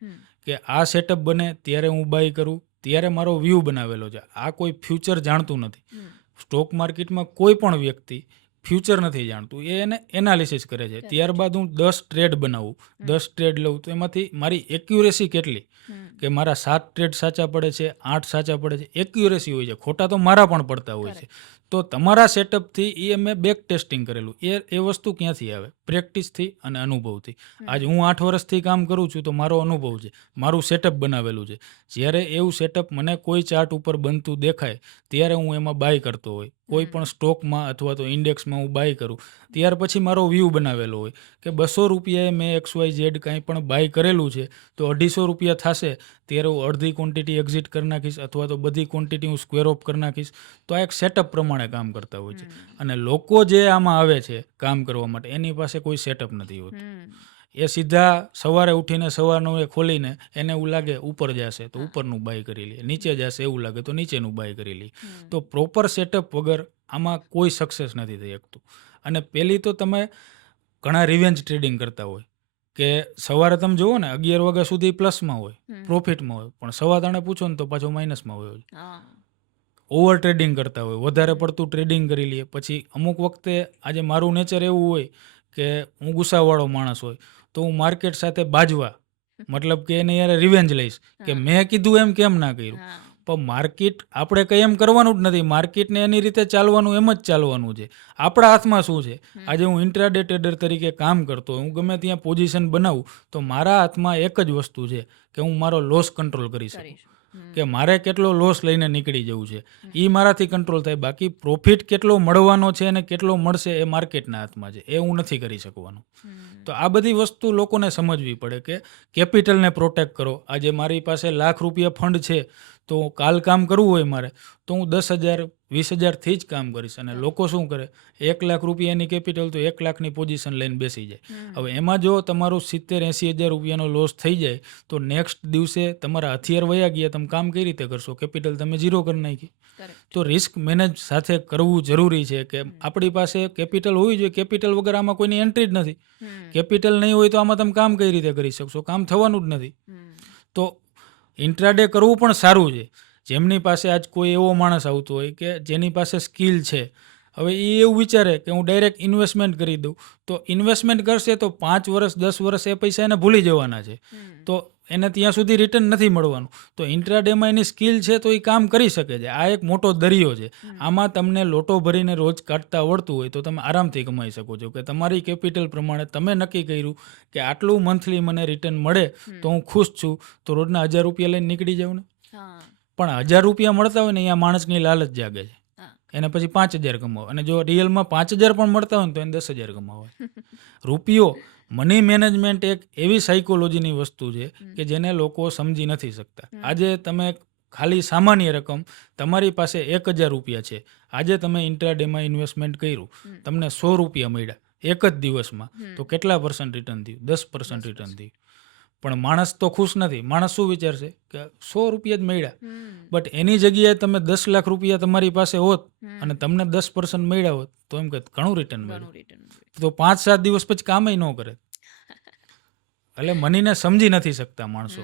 છે કે આ સેટઅપ બને ત્યારે હું બાય કરું, ત્યારે મારો વ્યૂ બનાવેલો છે. આ કોઈ ફ્યુચર જાણતું નથી. હમ. સ્ટોક માર્કેટમાં કોઈ પણ વ્યક્તિ ફ્યુચર નથી જાણતું, એ એને એનાલિસિસ કરે છે. Correct. ત્યારબાદ હું 10 ટ્રેડ બનાવું, 10 ટ્રેડ લઉં તો એમાંથી મારી એક્યુરેસી કેટલી, હમ. કે મારા 7 ટ્રેડ સાચા પડે છે, 8 સાચા પડે છે, એક્યુરેસી હોય છે. ખોટા તો મારા પણ પડતા હોય છે. તો તમારા સેટઅપથી એ મેં બેક ટેસ્ટિંગ કરેલું. એ વસ્તુ ક્યાંથી આવે? પ્રેક્ટિસથી અને અનુભવથી. આજે હું 8 વર્ષથી કામ કરું છું તો મારો અનુભવ છે, મારું સેટઅપ બનાવેલું છે. જ્યારે એવું સેટઅપ મને કોઈ ચાર્ટ ઉપર બનતું દેખાય ત્યારે હું એમાં બાય કરતો હોય. કોઈ પણ સ્ટોકમાં અથવા તો ઇન્ડેક્સમાં હું બાય કરું, ત્યાર પછી મારો વ્યૂ બનાવેલો હોય કે 200 રૂપિયાએ મેં XYZ કાંઈ પણ બાય કરેલું છે તો 250 રૂપિયા થશે ત્યારે હું અડધી ક્વોન્ટિટી એક્ઝિટ કરી નાખીશ અથવા તો બધી ક્વોન્ટિટી હું સ્ક્વેર ઓફ કરી નાખીશ. તો આ એક સેટઅપ પ્રમાણે કામ કરતા હોય છે. અને લોકો જે આમાં આવે છે કામ કરવા માટે, એની પાસે કોઈ સેટઅપ નથી હોતું. એ સીધા સવારે ઉઠીને સવારનું એ ખોલીને એને એવું લાગે ઉપર જશે તો ઉપરનું બાય કરી લે, નીચે જશે એવું લાગે તો નીચેનું બાય કરી લે. તો પ્રોપર સેટઅપ વગર આમાં કોઈ સક્સેસ નથી થઈ શકતું. અને પહેલી તો તમે ઘણા રિવેન્જ ટ્રેડિંગ કરતા હોય કે સવારે તમે જુઓ ને 11 વાગ્યા સુધી પ્લસમાં હોય, પ્રોફિટમાં હોય, પણ સવા તાણે પૂછો ને તો પાછો માઇનસમાં હોય. ઓવર ટ્રેડિંગ કરતા હોય, વધારે પડતું ટ્રેડિંગ કરી લઈએ. પછી અમુક વખતે આજે મારું નેચર એવું હોય કે હું ગુસ્સાવાળો માણસ હોય તો હું માર્કેટ સાથે બાજવા, મતલબ કે એને યાર રિવેન્જ લઈશ કે મેં કીધું એમ કેમ ના કર્યું. પણ માર્કેટ આપણે કંઈ એમ કરવાનું જ નથી. માર્કેટને એની રીતે ચાલવાનું, એમ જ ચાલવાનું છે. આપણા હાથમાં શું છે? આજે હું ઇન્ટ્રાડે ટ્રેડર તરીકે કામ કરતો હોય, હું ગમે ત્યાં પોઝિશન બનાવું તો મારા હાથમાં એક જ વસ્તુ છે કે હું મારો લોસ કંટ્રોલ કરી શકું, કે મારે કેટલો લોસ લઈને નીકળી જવું છે એ મારાથી કંટ્રોલ થાય. બાકી પ્રોફિટ કેટલો મળવાનો છે અને કેટલો મળશે એ માર્કેટના હાથમાં છે, એ હું નથી કરી શકવાનું. તો આ બધી વસ્તુ લોકોને સમજવી પડે કે કેપિટલને પ્રોટેક્ટ કરો. આજે મારી પાસે ₹1,00,000 ફંડ છે તો કાલ કામ કરવું હોય મારે તો હું 10,000 20,000થી જ કામ કરીશ. અને લોકો શું કરે, ₹1,00,000ની કેપિટલ તો 1,00,000ની પોઝિશન લઈને બેસી જાય. હવે એમાં જો તમારું 70-80 હજાર રૂપિયાનો લોસ થઈ જાય તો નેક્સ્ટ દિવસે તમારા હથિયાર વયા ગયા, તમે કામ કઈ રીતે કરશો? કેપિટલ તમે ઝીરો કરી નાખી. તો રિસ્ક મેનેજ સાથે કરવું જરૂરી છે કે આપણી પાસે કેપિટલ હોવી જોઈએ. કેપિટલ વગર આમાં કોઈની એન્ટ્રી જ નથી. કેપિટલ નહીં હોય તો આમાં તમે કામ કઈ રીતે કરી શકશો? કામ થવાનું જ નથી. તો ઇન્ટ્રાડે કરવું પણ સારું છે. જેમની પાસે આજ કોઈ એવો માણસ આવતો હોય કે જેની પાસે સ્કિલ છે, હવે એ એવું વિચારે કે હું ડાયરેક્ટ ઇન્વેસ્ટમેન્ટ કરી દઉં, તો ઇન્વેસ્ટમેન્ટ કરશે તો 5 વર્ષ 10 વર્ષ એ પૈસા એને ભૂલી જવાના છે. તો એને ત્યાં સુધી રિટર્ન નથી મળવાનું. તો ઇન્ટ્રાડેમાં એની સ્કિલ છે તો એ કામ કરી શકે છે. આ એક મોટો દરિયો છે. આમાં તમને લોટો ભરીને રોજ કાઢતા આવડતું હોય તો તમે આરામથી કમાઈ શકો છો. કે તમારી કેપિટલ પ્રમાણે તમે નક્કી કર્યું કે આટલું મંથલી મને રિટર્ન મળે તો હું ખુશ છું, તો રોજના 1,000 રૂપિયા લઈને નીકળી જાઉં ને. પણ 1,000 રૂપિયા મળતા હોય ને અહીંયા માણસની લાલચ જાગે છે. એને પછી 5,000 કમાવો, અને જો રિયલમાં 5,000 પણ મળતા હોય ને તો એને 10,000 કમાવા. રૂપિયો, મની મેનેજમેન્ટ એક એવી સાયકોલોજીની વસ્તુ છે કે જેને લોકો સમજી નથી શકતા. આજે તમે ખાલી સામાન્ય રકમ, તમારી પાસે 1,000 રૂપિયા છે, આજે તમે ઇન્ટ્રાડેમાં ઇન્વેસ્ટમેન્ટ કર્યું, તમને 100 રૂપિયા મળ્યા એક જ દિવસમાં, તો કેટલા % રિટર્ન થયું? 10% રિટર્ન થયું. પણ માણસ તો ખુશ નથી. માણસ શું વિચારશે કે 100 રૂપિયા જ મળ્યા. બટ એની જગ્યાએ તમે 10 લાખ રૂપિયા તમારી પાસે હોત અને તમને 10% મળ્યા હોત તો એમ કે ઘણું રિટર્ન મળ્યું. તો 5-7 દિવસ પછી કામ ન કરે. એટલે મનીને સમજી નથી શકતા માણસો.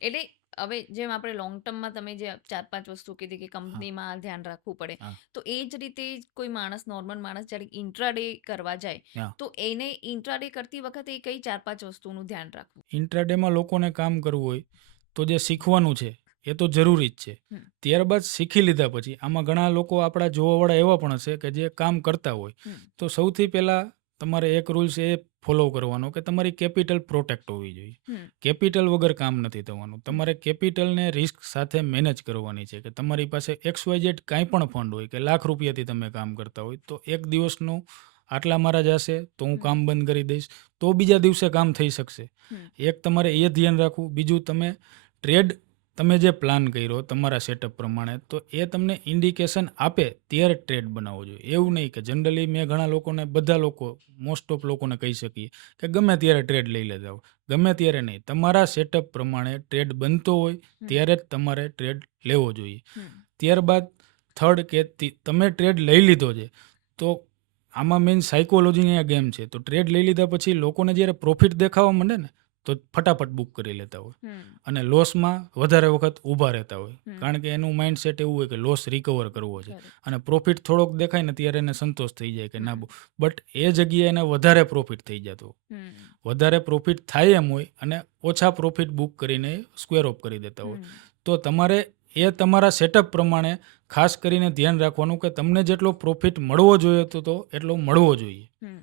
એટલે હવે જેમ આપણે લોંગ ટર્મમાં તમે જે 4-5 વસ્તુ કીધી કે કંપનીમાં ધ્યાન રાખવું પડે, તો એ જ રીતે કોઈ માણસ, નોર્મલ માણસ જ્યારે ઇન્ટ્રાડે કરવા જાય તો એને ઇન્ટ્રાડે કરતી વખતે કઈ 4-5 વસ્તુનું ધ્યાન રાખવું? ઇન્ટ્રાડેમાં લોકોને કામ કરવું હોય તો જે શીખવાનું છે એ તો જરૂરી જ છે. ત્યારબાદ શીખી લીધા પછી આમાં ઘણા લોકો આપણા જોવાવાળા એવા પણ હશે કે જે કામ કરતા હોય. તો સૌથી પહેલાં તમારે એક રૂલ્સ એ ફોલો કરવાનો કે તમારી કેપિટલ પ્રોટેક્ટ હોવી જોઈએ. કેપિટલ વગર કામ નથી થવાનું. તમારે કેપિટલને રિસ્ક સાથે મેનેજ કરવાની છે. કે તમારી પાસે XYZ કાંઈ પણ ફંડ હોય કે ₹1,00,000થી તમે કામ કરતા હોય તો એક દિવસનું આટલા મારા જશે તો હું કામ બંધ કરી દઈશ, તો બીજા દિવસે કામ થઈ શકશે. એક તમારે એ ધ્યાન રાખવું. બીજું, તમે ટ્રેડ, તમે જે પ્લાન કર્યો તમારા સેટઅપ પ્રમાણે, તો એ તમને ઇન્ડિકેશન આપે ત્યારે ટ્રેડ બનાવવો જોઈએ. એવું નહીં કે જનરલી મેં ઘણા લોકોને, બધા લોકો, મોસ્ટ ઓફ લોકોને કહી શકીએ કે ગમે ત્યારે ટ્રેડ લઈ લેતા હોય. ગમે ત્યારે નહીં. તમારા સેટઅપ પ્રમાણે ટ્રેડ બનતો હોય ત્યારે જ તમારે ટ્રેડ લેવો જોઈએ. ત્યારબાદ થર્ડ, કે તમે ટ્રેડ લઈ લીધો છે તો આમાં મેઇન સાયકોલોજીની આ ગેમ છે. તો ટ્રેડ લઈ લીધા પછી લોકોને જ્યારે પ્રોફિટ દેખાવા માંડે ને તો ફટાફટ બુક કરી લેતા હોય હમ અને લોસમાં વધારે વખત ઊભા રહેતા હોય, હમ કારણ કે એનું માઇન્ડસેટ એવું હોય કે લોસ રિકવર કરવો છે કરેક્ટ અને પ્રોફિટ થોડોક દેખાય ને ત્યારે એને સંતોષ થઈ જાય કે ના, હમ બટ એ જગ્યાએ એને વધારે પ્રોફિટ થઈ જતો હોય. હમ વધારે પ્રોફિટ થાય એમ હોય અને ઓછા પ્રોફિટ બુક કરીને સ્ક્વેર ઓફ કરી દેતા હોય. હમ તો તમારે એ તમારા સેટઅપ પ્રમાણે ખાસ કરીને ધ્યાન રાખવાનું કે તમને જેટલો પ્રોફિટ મળવો જોઈએ તો એટલો મળવો જોઈએ. હમ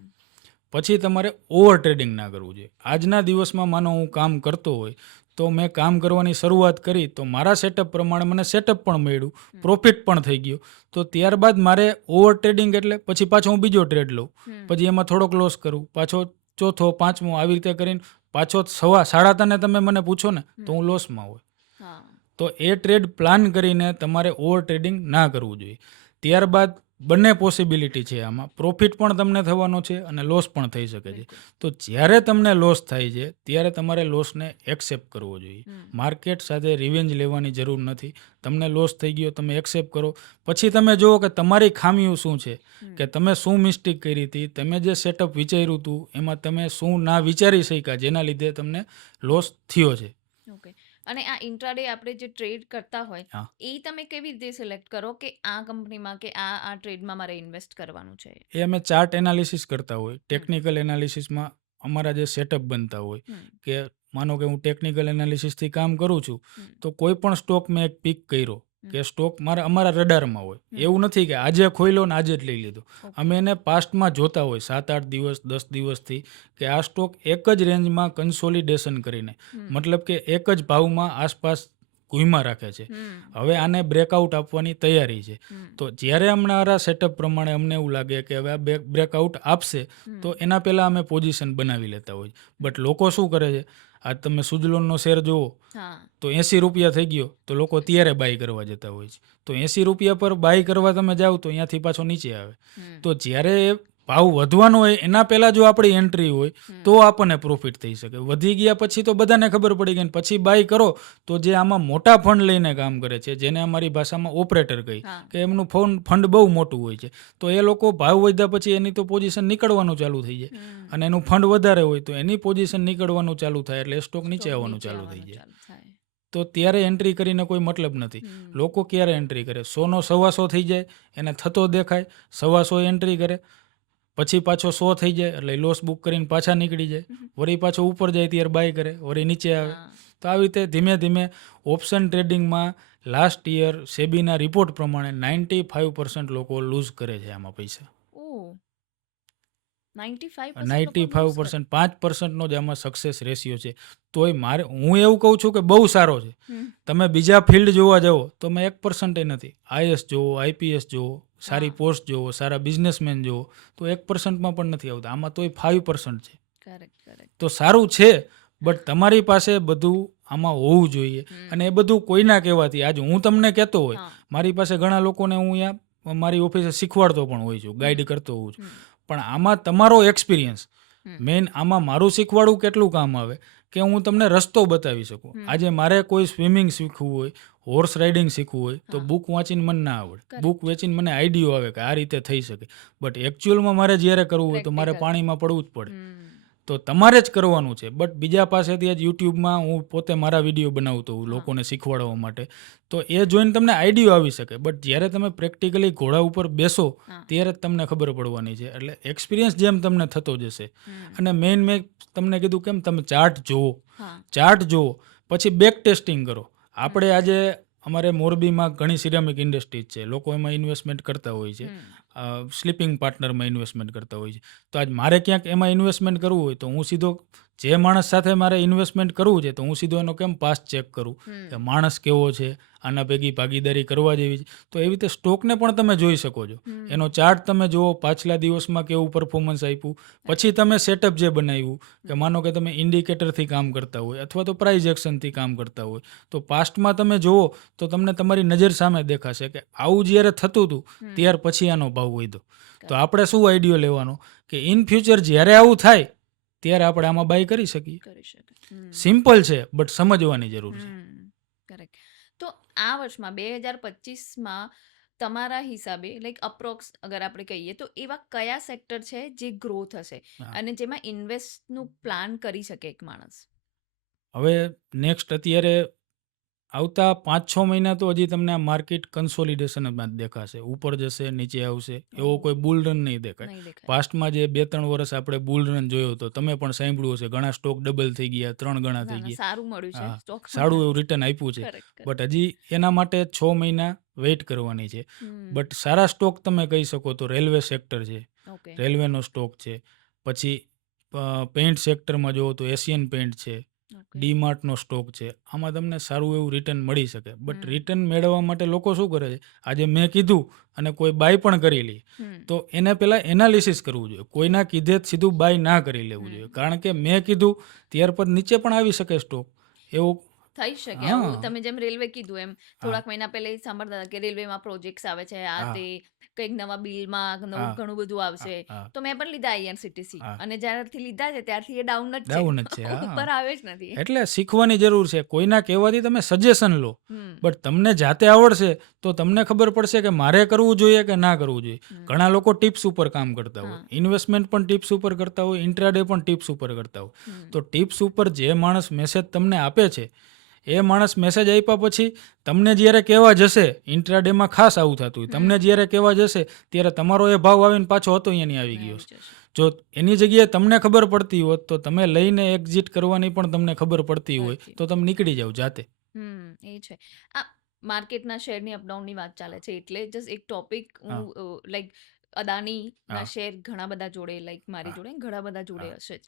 પછી તમારે ઓવર ટ્રેડિંગ ના કરવું જોઈએ. આજના દિવસમાં માનો હું કામ કરતો હોય તો મેં કામ કરવાની શરૂઆત કરી તો મારા સેટઅપ પ્રમાણે મને સેટઅપ પણ મળ્યું, હમ પ્રોફિટ પણ થઈ ગયો. તો ત્યારબાદ મારે ઓવર ટ્રેડિંગ એટલે પછી પાછો હું બીજો ટ્રેડ લઉં, હમ પછી એમાં થોડોક લોસ કરું, પાછો ચોથો, પાંચમો, આવી રીતે કરીને પાછો સાડા ત્રણે તમે મને પૂછો ને તો હમ હું લોસમાં હોય. હા તો એ ટ્રેડ પ્લાન કરીને તમારે ઓવર ટ્રેડિંગ ના કરવું જોઈએ. ત્યારબાદ બંને પોસિબિલિટી છે આમાં, પ્રોફિટ પણ તમને થવાનો છે અને લોસ પણ થઈ શકે છે. બિલકુલ તો જ્યારે તમને લોસ થાય છે ત્યારે તમારે લોસને એક્સેપ્ટ કરવો જોઈએ. હમ માર્કેટ સાથે રિવેન્જ લેવાની જરૂર નથી. તમને લોસ થઈ ગયો, તમે એક્સેપ્ટ કરો, પછી તમે જુઓ કે તમારી ખામીઓ શું છે, હમ કે તમે શું મિસ્ટેક કરી હતી, તમે જે સેટઅપ વિચાર્યું હતું એમાં તમે શું ના વિચારી શક્યા જેના લીધે તમને લોસ થયો છે. ઓકે. અને આ ઇન્ટ્રાડે આપણે જે ટ્રેડ કરતા હોય હા, એ તમે કેવી રીતે સિલેક્ટ કરો કે આ કંપનીમાં કે આ ટ્રેડમાં મારે ઇન્વેસ્ટ કરવાનું છે? એ અમે ચાર્ટ એનાલિસિસ કરતા હોય. હમ ટેકનિકલ એનાલિસિસમાં અમારા જે સેટઅપ બનતા હોય હમ કે માનો કે હું ટેકનિકલ એનાલિસિસથી કામ કરું છું, હમ તો કોઈ પણ સ્ટોક મેં એક પિક કર્યો હમ કે સ્ટોક અમારા રડારમાં હોય. હમ એવું નથી કે આજે ખોલ્યો ને આજે જ લઈ લીધો. ઓકે અમે એને પાસ્ટમાં જોતા હોય 7-8 દિવસ, 10 દિવસથી, કે આ સ્ટોક એક જ રેન્જમાં કન્સોલિડેશન કરીને, હમ મતલબ કે એક જ ભાવમાં આસપાસ ઘૂમા રાખે છે. હમ હવે આને બ્રેકઆઉટ આપવાની તૈયારી છે. હમ તો જ્યારે અમારા સેટઅપ પ્રમાણે અમને એવું લાગે કે હવે આ બ્રેકઆઉટ આપશે હમ તો એના પહેલાં અમે પોઝિશન બનાવી લેતા હોય. બટ લોકો શું કરે છે, આજ તમે સુજલોનનો શેર જુઓ હા તો 80 રૂપિયા થઈ ગયો તો લોકો ત્યારે બાય કરવા જતા હોય છે. તો 80 રૂપિયા પર બાય કરવા તમે જાઓ તો અહીંયાથી પાછો નીચે આવે. હમ તો જ્યારે એ ભાવ વધવાનો હોય એના પહેલાં જો આપણી એન્ટ્રી હોય હમ તો આપણને પ્રોફિટ થઈ શકે. વધી ગયા પછી તો બધાને ખબર પડી ગઈ ને પછી બાય કરો તો જે આમાં મોટા ફંડ લઈને કામ કરે છે, જેને અમારી ભાષામાં ઓપરેટર કહી, હા કે એમનું ફંડ બહુ મોટું હોય છે, તો એ લોકો ભાવ વધ્યા પછી એની તો પોઝિશન નીકળવાનું ચાલુ થઈ જાય હમ અને એનું ફંડ વધારે હોય તો એની પોઝિશન નીકળવાનું ચાલુ થાય એટલે સ્ટોક નીચે સ્ટોક આવવાનું નીચે ચાલુ થઈ આવવાનું જાય. ચાલુ થાય. તો ત્યારે એન્ટ્રી કરીને કોઈ મતલબ નથી. હમ લોકો ક્યારે એન્ટ્રી કરે, 100નો 125 થઈ જાય, એને થતો દેખાય, 125 એન્ટ્રી કરે, પછી પાછો 100 થઈ જાય એટલે લોસ બુક કરીને પાછા નીકળી જાય, હમ. વળી પાછો ઉપર જાય ત્યારે બાય કરે, વળી નીચે આવે. હા તો આવી રીતે ધીમે ધીમે ઓપ્શન ટ્રેડિંગમાં લાસ્ટ યર સેબીના રિપોર્ટ પ્રમાણે 95% લોકો લૂઝ કરે છે આમાં પૈસા. ઓ 95% લોકો lose કરે. 95% 5%નો જ આમાં સક્સેસ રેશિયો છે. તોય હું એવું કહું છું કે બહુ સારો છે. હમ તમે બીજા ફિલ્ડ જોવા જાઓ તો મેં 1% નથી. આઈએસ જુઓ, આઈપીએસ જુઓ, સારી હા પોસ્ટ જુઓ, સારા બિઝનેસમેન જુઓ, તો 1%માં પણ નથી આવતા. આમાં તોય 5% છે. કરેક્ટ કરેક્ટ તો સારું છે, બટ તમારી પાસે બધું આમાં હોવું જોઈએ. અને એ બધું કોઈના કહેવાથી, આજ હું તમને કહેતો હોય, હા મારી પાસે ઘણા લોકોને હું અહીંયા મારી ઓફિસે શીખવાડતો પણ હોઉં છું, હમ ગાઈડ કરતો હોઉં છું. હમ પણ આમાં તમારો એક્સપિરિયન્સ હમ મેઇન, આમાં મારું શીખવાડવું કેટલું કામ આવે કે હું તમને રસ્તો બતાવી શકું. હમ આજે મારે કોઈ સ્વિમિંગ શીખવું હોય, હોર્સ રાઇડિંગ શીખવું હોય તો હા બુક વાંચીને મને ના આવડે. કરેક્ટ બુક વેચીને મને આઈડિયો આવે કે આ રીતે થઈ શકે. બટ એકચ્યુઅલમાં મારે જ્યારે કરવું હોય તો મારે પ્રેક્ટિકલ પાણીમાં પડવું જ પડે. હમ તો તમારે જ કરવાનું છે. બટ બીજા પાસેથી આજ યુટ્યુબમાં હું પોતે મારા વિડીયો બનાવતો હોઉં હા લોકોને શીખવાડવા માટે, તો એ જોઈને તમને આઈડિયો આવી શકે. બટ જ્યારે તમે પ્રેક્ટિકલી ઘોડા ઉપર બેસો હા ત્યારે જ તમને ખબર પડવાની છે. એટલે એક્સપિરિયન્સ જેમ તમને થતો જશે. હમ અને મેં તમને કીધું કેમ, તમે ચાર્ટ જુઓ, હા ચાર્ટ જુઓ, પછી બેક ટેસ્ટિંગ કરો. આપણે હમ આજે અમારે મોરબીમાં ઘણી સિરામિક ઇન્ડસ્ટ્રીઝ છે, લોકો એમાં ઇન્વેસ્ટમેન્ટ કરતા હોય છે, હમ સ્લીપિંગ પાર્ટનરમાં ઇન્વેસ્ટમેન્ટ કરતા હોય છે. તો આજ મારે ક્યાંક એમાં ઇન્વેસ્ટમેન્ટ કરવું હોય તો હું સીધો જે માણસ સાથે મારે ઇન્વેસ્ટમેન્ટ કરવું છે તો હું સીધો એનો કેમ પાસ ચેક કરું કે હમ માણસ કેવો છે, આના ભેગી ભાગીદારી કરવા જેવી છે. તો એવી રીતે સ્ટોકને પણ તમે જોઈ શકો છો. એનો હમ ચાર્ટ તમે જુઓ, પાછલા દિવસમાં કેવું પરફોર્મન્સ આપ્યું, પછી તમે સેટઅપ જે બનાવ્યું, કે માનો કે તમે ઇન્ડિકેટરથી કામ કરતા હોય અથવા તો પ્રાઇઝ એક્શનથી કામ કરતા હોય, તો પાસ્ટમાં તમે જુઓ તો તમને તમારી નજર સામે દેખાશે કે આવું જ્યારે થતું હતું હમ ત્યાર પછી આનો ભાવ વધ્યો. તો કરેક્ટ આપણે શું આઈડિયો લેવાનો કે ઇન ફ્યુચર જ્યારે આવું થાય ત્યારે આપણે આમાં બાય કરી શકીએ. કરી શકે. હમ સિમ્પલ છે, બટ સમજવાની જરૂર છે. હમ કરેક્ટ. તો આ વર્ષમાં 2025માં તમારા હિસાબે લાઈક અપ્રોક્સ અગર આપણે કહીએ તો એવા કયા સેક્ટર છે જે ગ્રોથ હશે હા. અને જેમાં ઇન્વેસ્ટનું પ્લાન કરી શકે એક માણસ? હવે નેક્સ્ટ અત્યારે આવતા 5-6 મહિના તો હજી તમને આ માર્કેટ કન્સોલિડેશનમાં જ દેખાશે. ઉપર જશે, નીચે આવશે. એવો ઓહ! કોઈ બુલ રન નહીં દેખાય. નહીં દેખાય. પાસ્ટમાં જે 2-3 વર્ષ આપણે બુલ રન જોયો હતો, તમે પણ સાંભળ્યું હશે. ઘણા સ્ટોક ડબલ થઈ ગયા, 3 ગણા ના, થઈ ના ગયા. સારું મળ્યું છે હા, સ્ટોકમાં. સારું એવું રિટર્ન આપ્યું છે. Correct, correct. બટ હજી એના માટે 6 મહિના વેઇટ કરવાની છે. હમ. બટ સારા સ્ટોક તમે કહી શકો તો રેલવે સેક્ટર છે, ઓકે. રેલવેનો સ્ટોક છે. પછી પેઇન્ટ સેક્ટરમાં જુઓ તો એશિયન પેઇન્ટ છે, ઓકે. ડીમાર્ટનો સ્ટોક છે. આમાં તમને સારું એવું રિટર્ન મળી શકે. But hmm. રિટર્ન મેળવવા માટે લોકો શું કરે છે, આજે મેં કીધું અને કોઈ બાય પણ કરી લે હમ. તો એને પહેલાં એનાલિસિસ કરવું જોઈએ. કોઈના કીધે જ સીધું બાય ના કરી લેવું જોઈએ. હમ. કારણ કે મેં કીધું ત્યાર પછી નીચે પણ આવી શકે સ્ટોક. એવું થઈ શકે હા. આવું તમે જેમ રેલવે કીધું એમ હા. થોડાક મહિના પહેલા એ સાંભળતા હતા કે રેલવેમાં પ્રોજેક્ટ્સ આવે છે આ હા. તે કંઈક નવા બિલમાં નવું હા. ઘણું બધું હા. આવશે હા. તો મેં પણ લીધા આઈઆરસીટીસી હા. અને જ્યારથી લીધા છે ત્યારથી એ ડાઉન જ ડાઉન જ છે. છે હા. ઉપર આવે જ નથી. એટલે શીખવાની જરૂર છે. કોઈના કહેવાથી તમે સજેશન લો. હમ. બટ તમને જાતે આવડશે તો તમને ખબર પડશે કે મારે કરવું જોઈએ કે ના કરવું જોઈએ. હમ. ઘણા લોકો ટિપ્સ ઉપર કામ કરતા હોય. હા. ઇન્વેસ્ટમેન્ટ પણ ટિપ્સ ઉપર કરતા હોય, ઇન્ટ્રાડે પણ ટિપ્સ ઉપર કરતા હોય. હમ. તો ટિપ્સ ઉપર જે માણસ મેસેજ તમને આપે છે એ માણસ મેસેજ આપ્યા પછી તમને જ્યારે કહેવા જશે, ઇન્ટ્રાડેમાં ખાસ આવું થતું હોય, તમને હમ. જ્યારે કહેવા જશે ત્યારે તમારો એ ભાવ આવીને પાછો હતો અહીંયાની આવી ગયો આવી છે. જશે. જો એની જગ્યાએ તમને ખબર પડતી હોત તો તમે લઈને એક્ઝિટ કરવાની પણ તમને ખબર પડતી હોય પડતી તો તમે નીકળી જાઓ જાતે. એ છે આ માર્કેટના શેરની અપડાઉનની વાત ચાલે છે એટલે જસ્ટ એક ટોપિક હા. હું લાઈક અદાનીના હા. શેર ઘણા બધા જોડે લાઈક મારી હા. જોડે ઘણા બધા જોડે હા. હશે જ.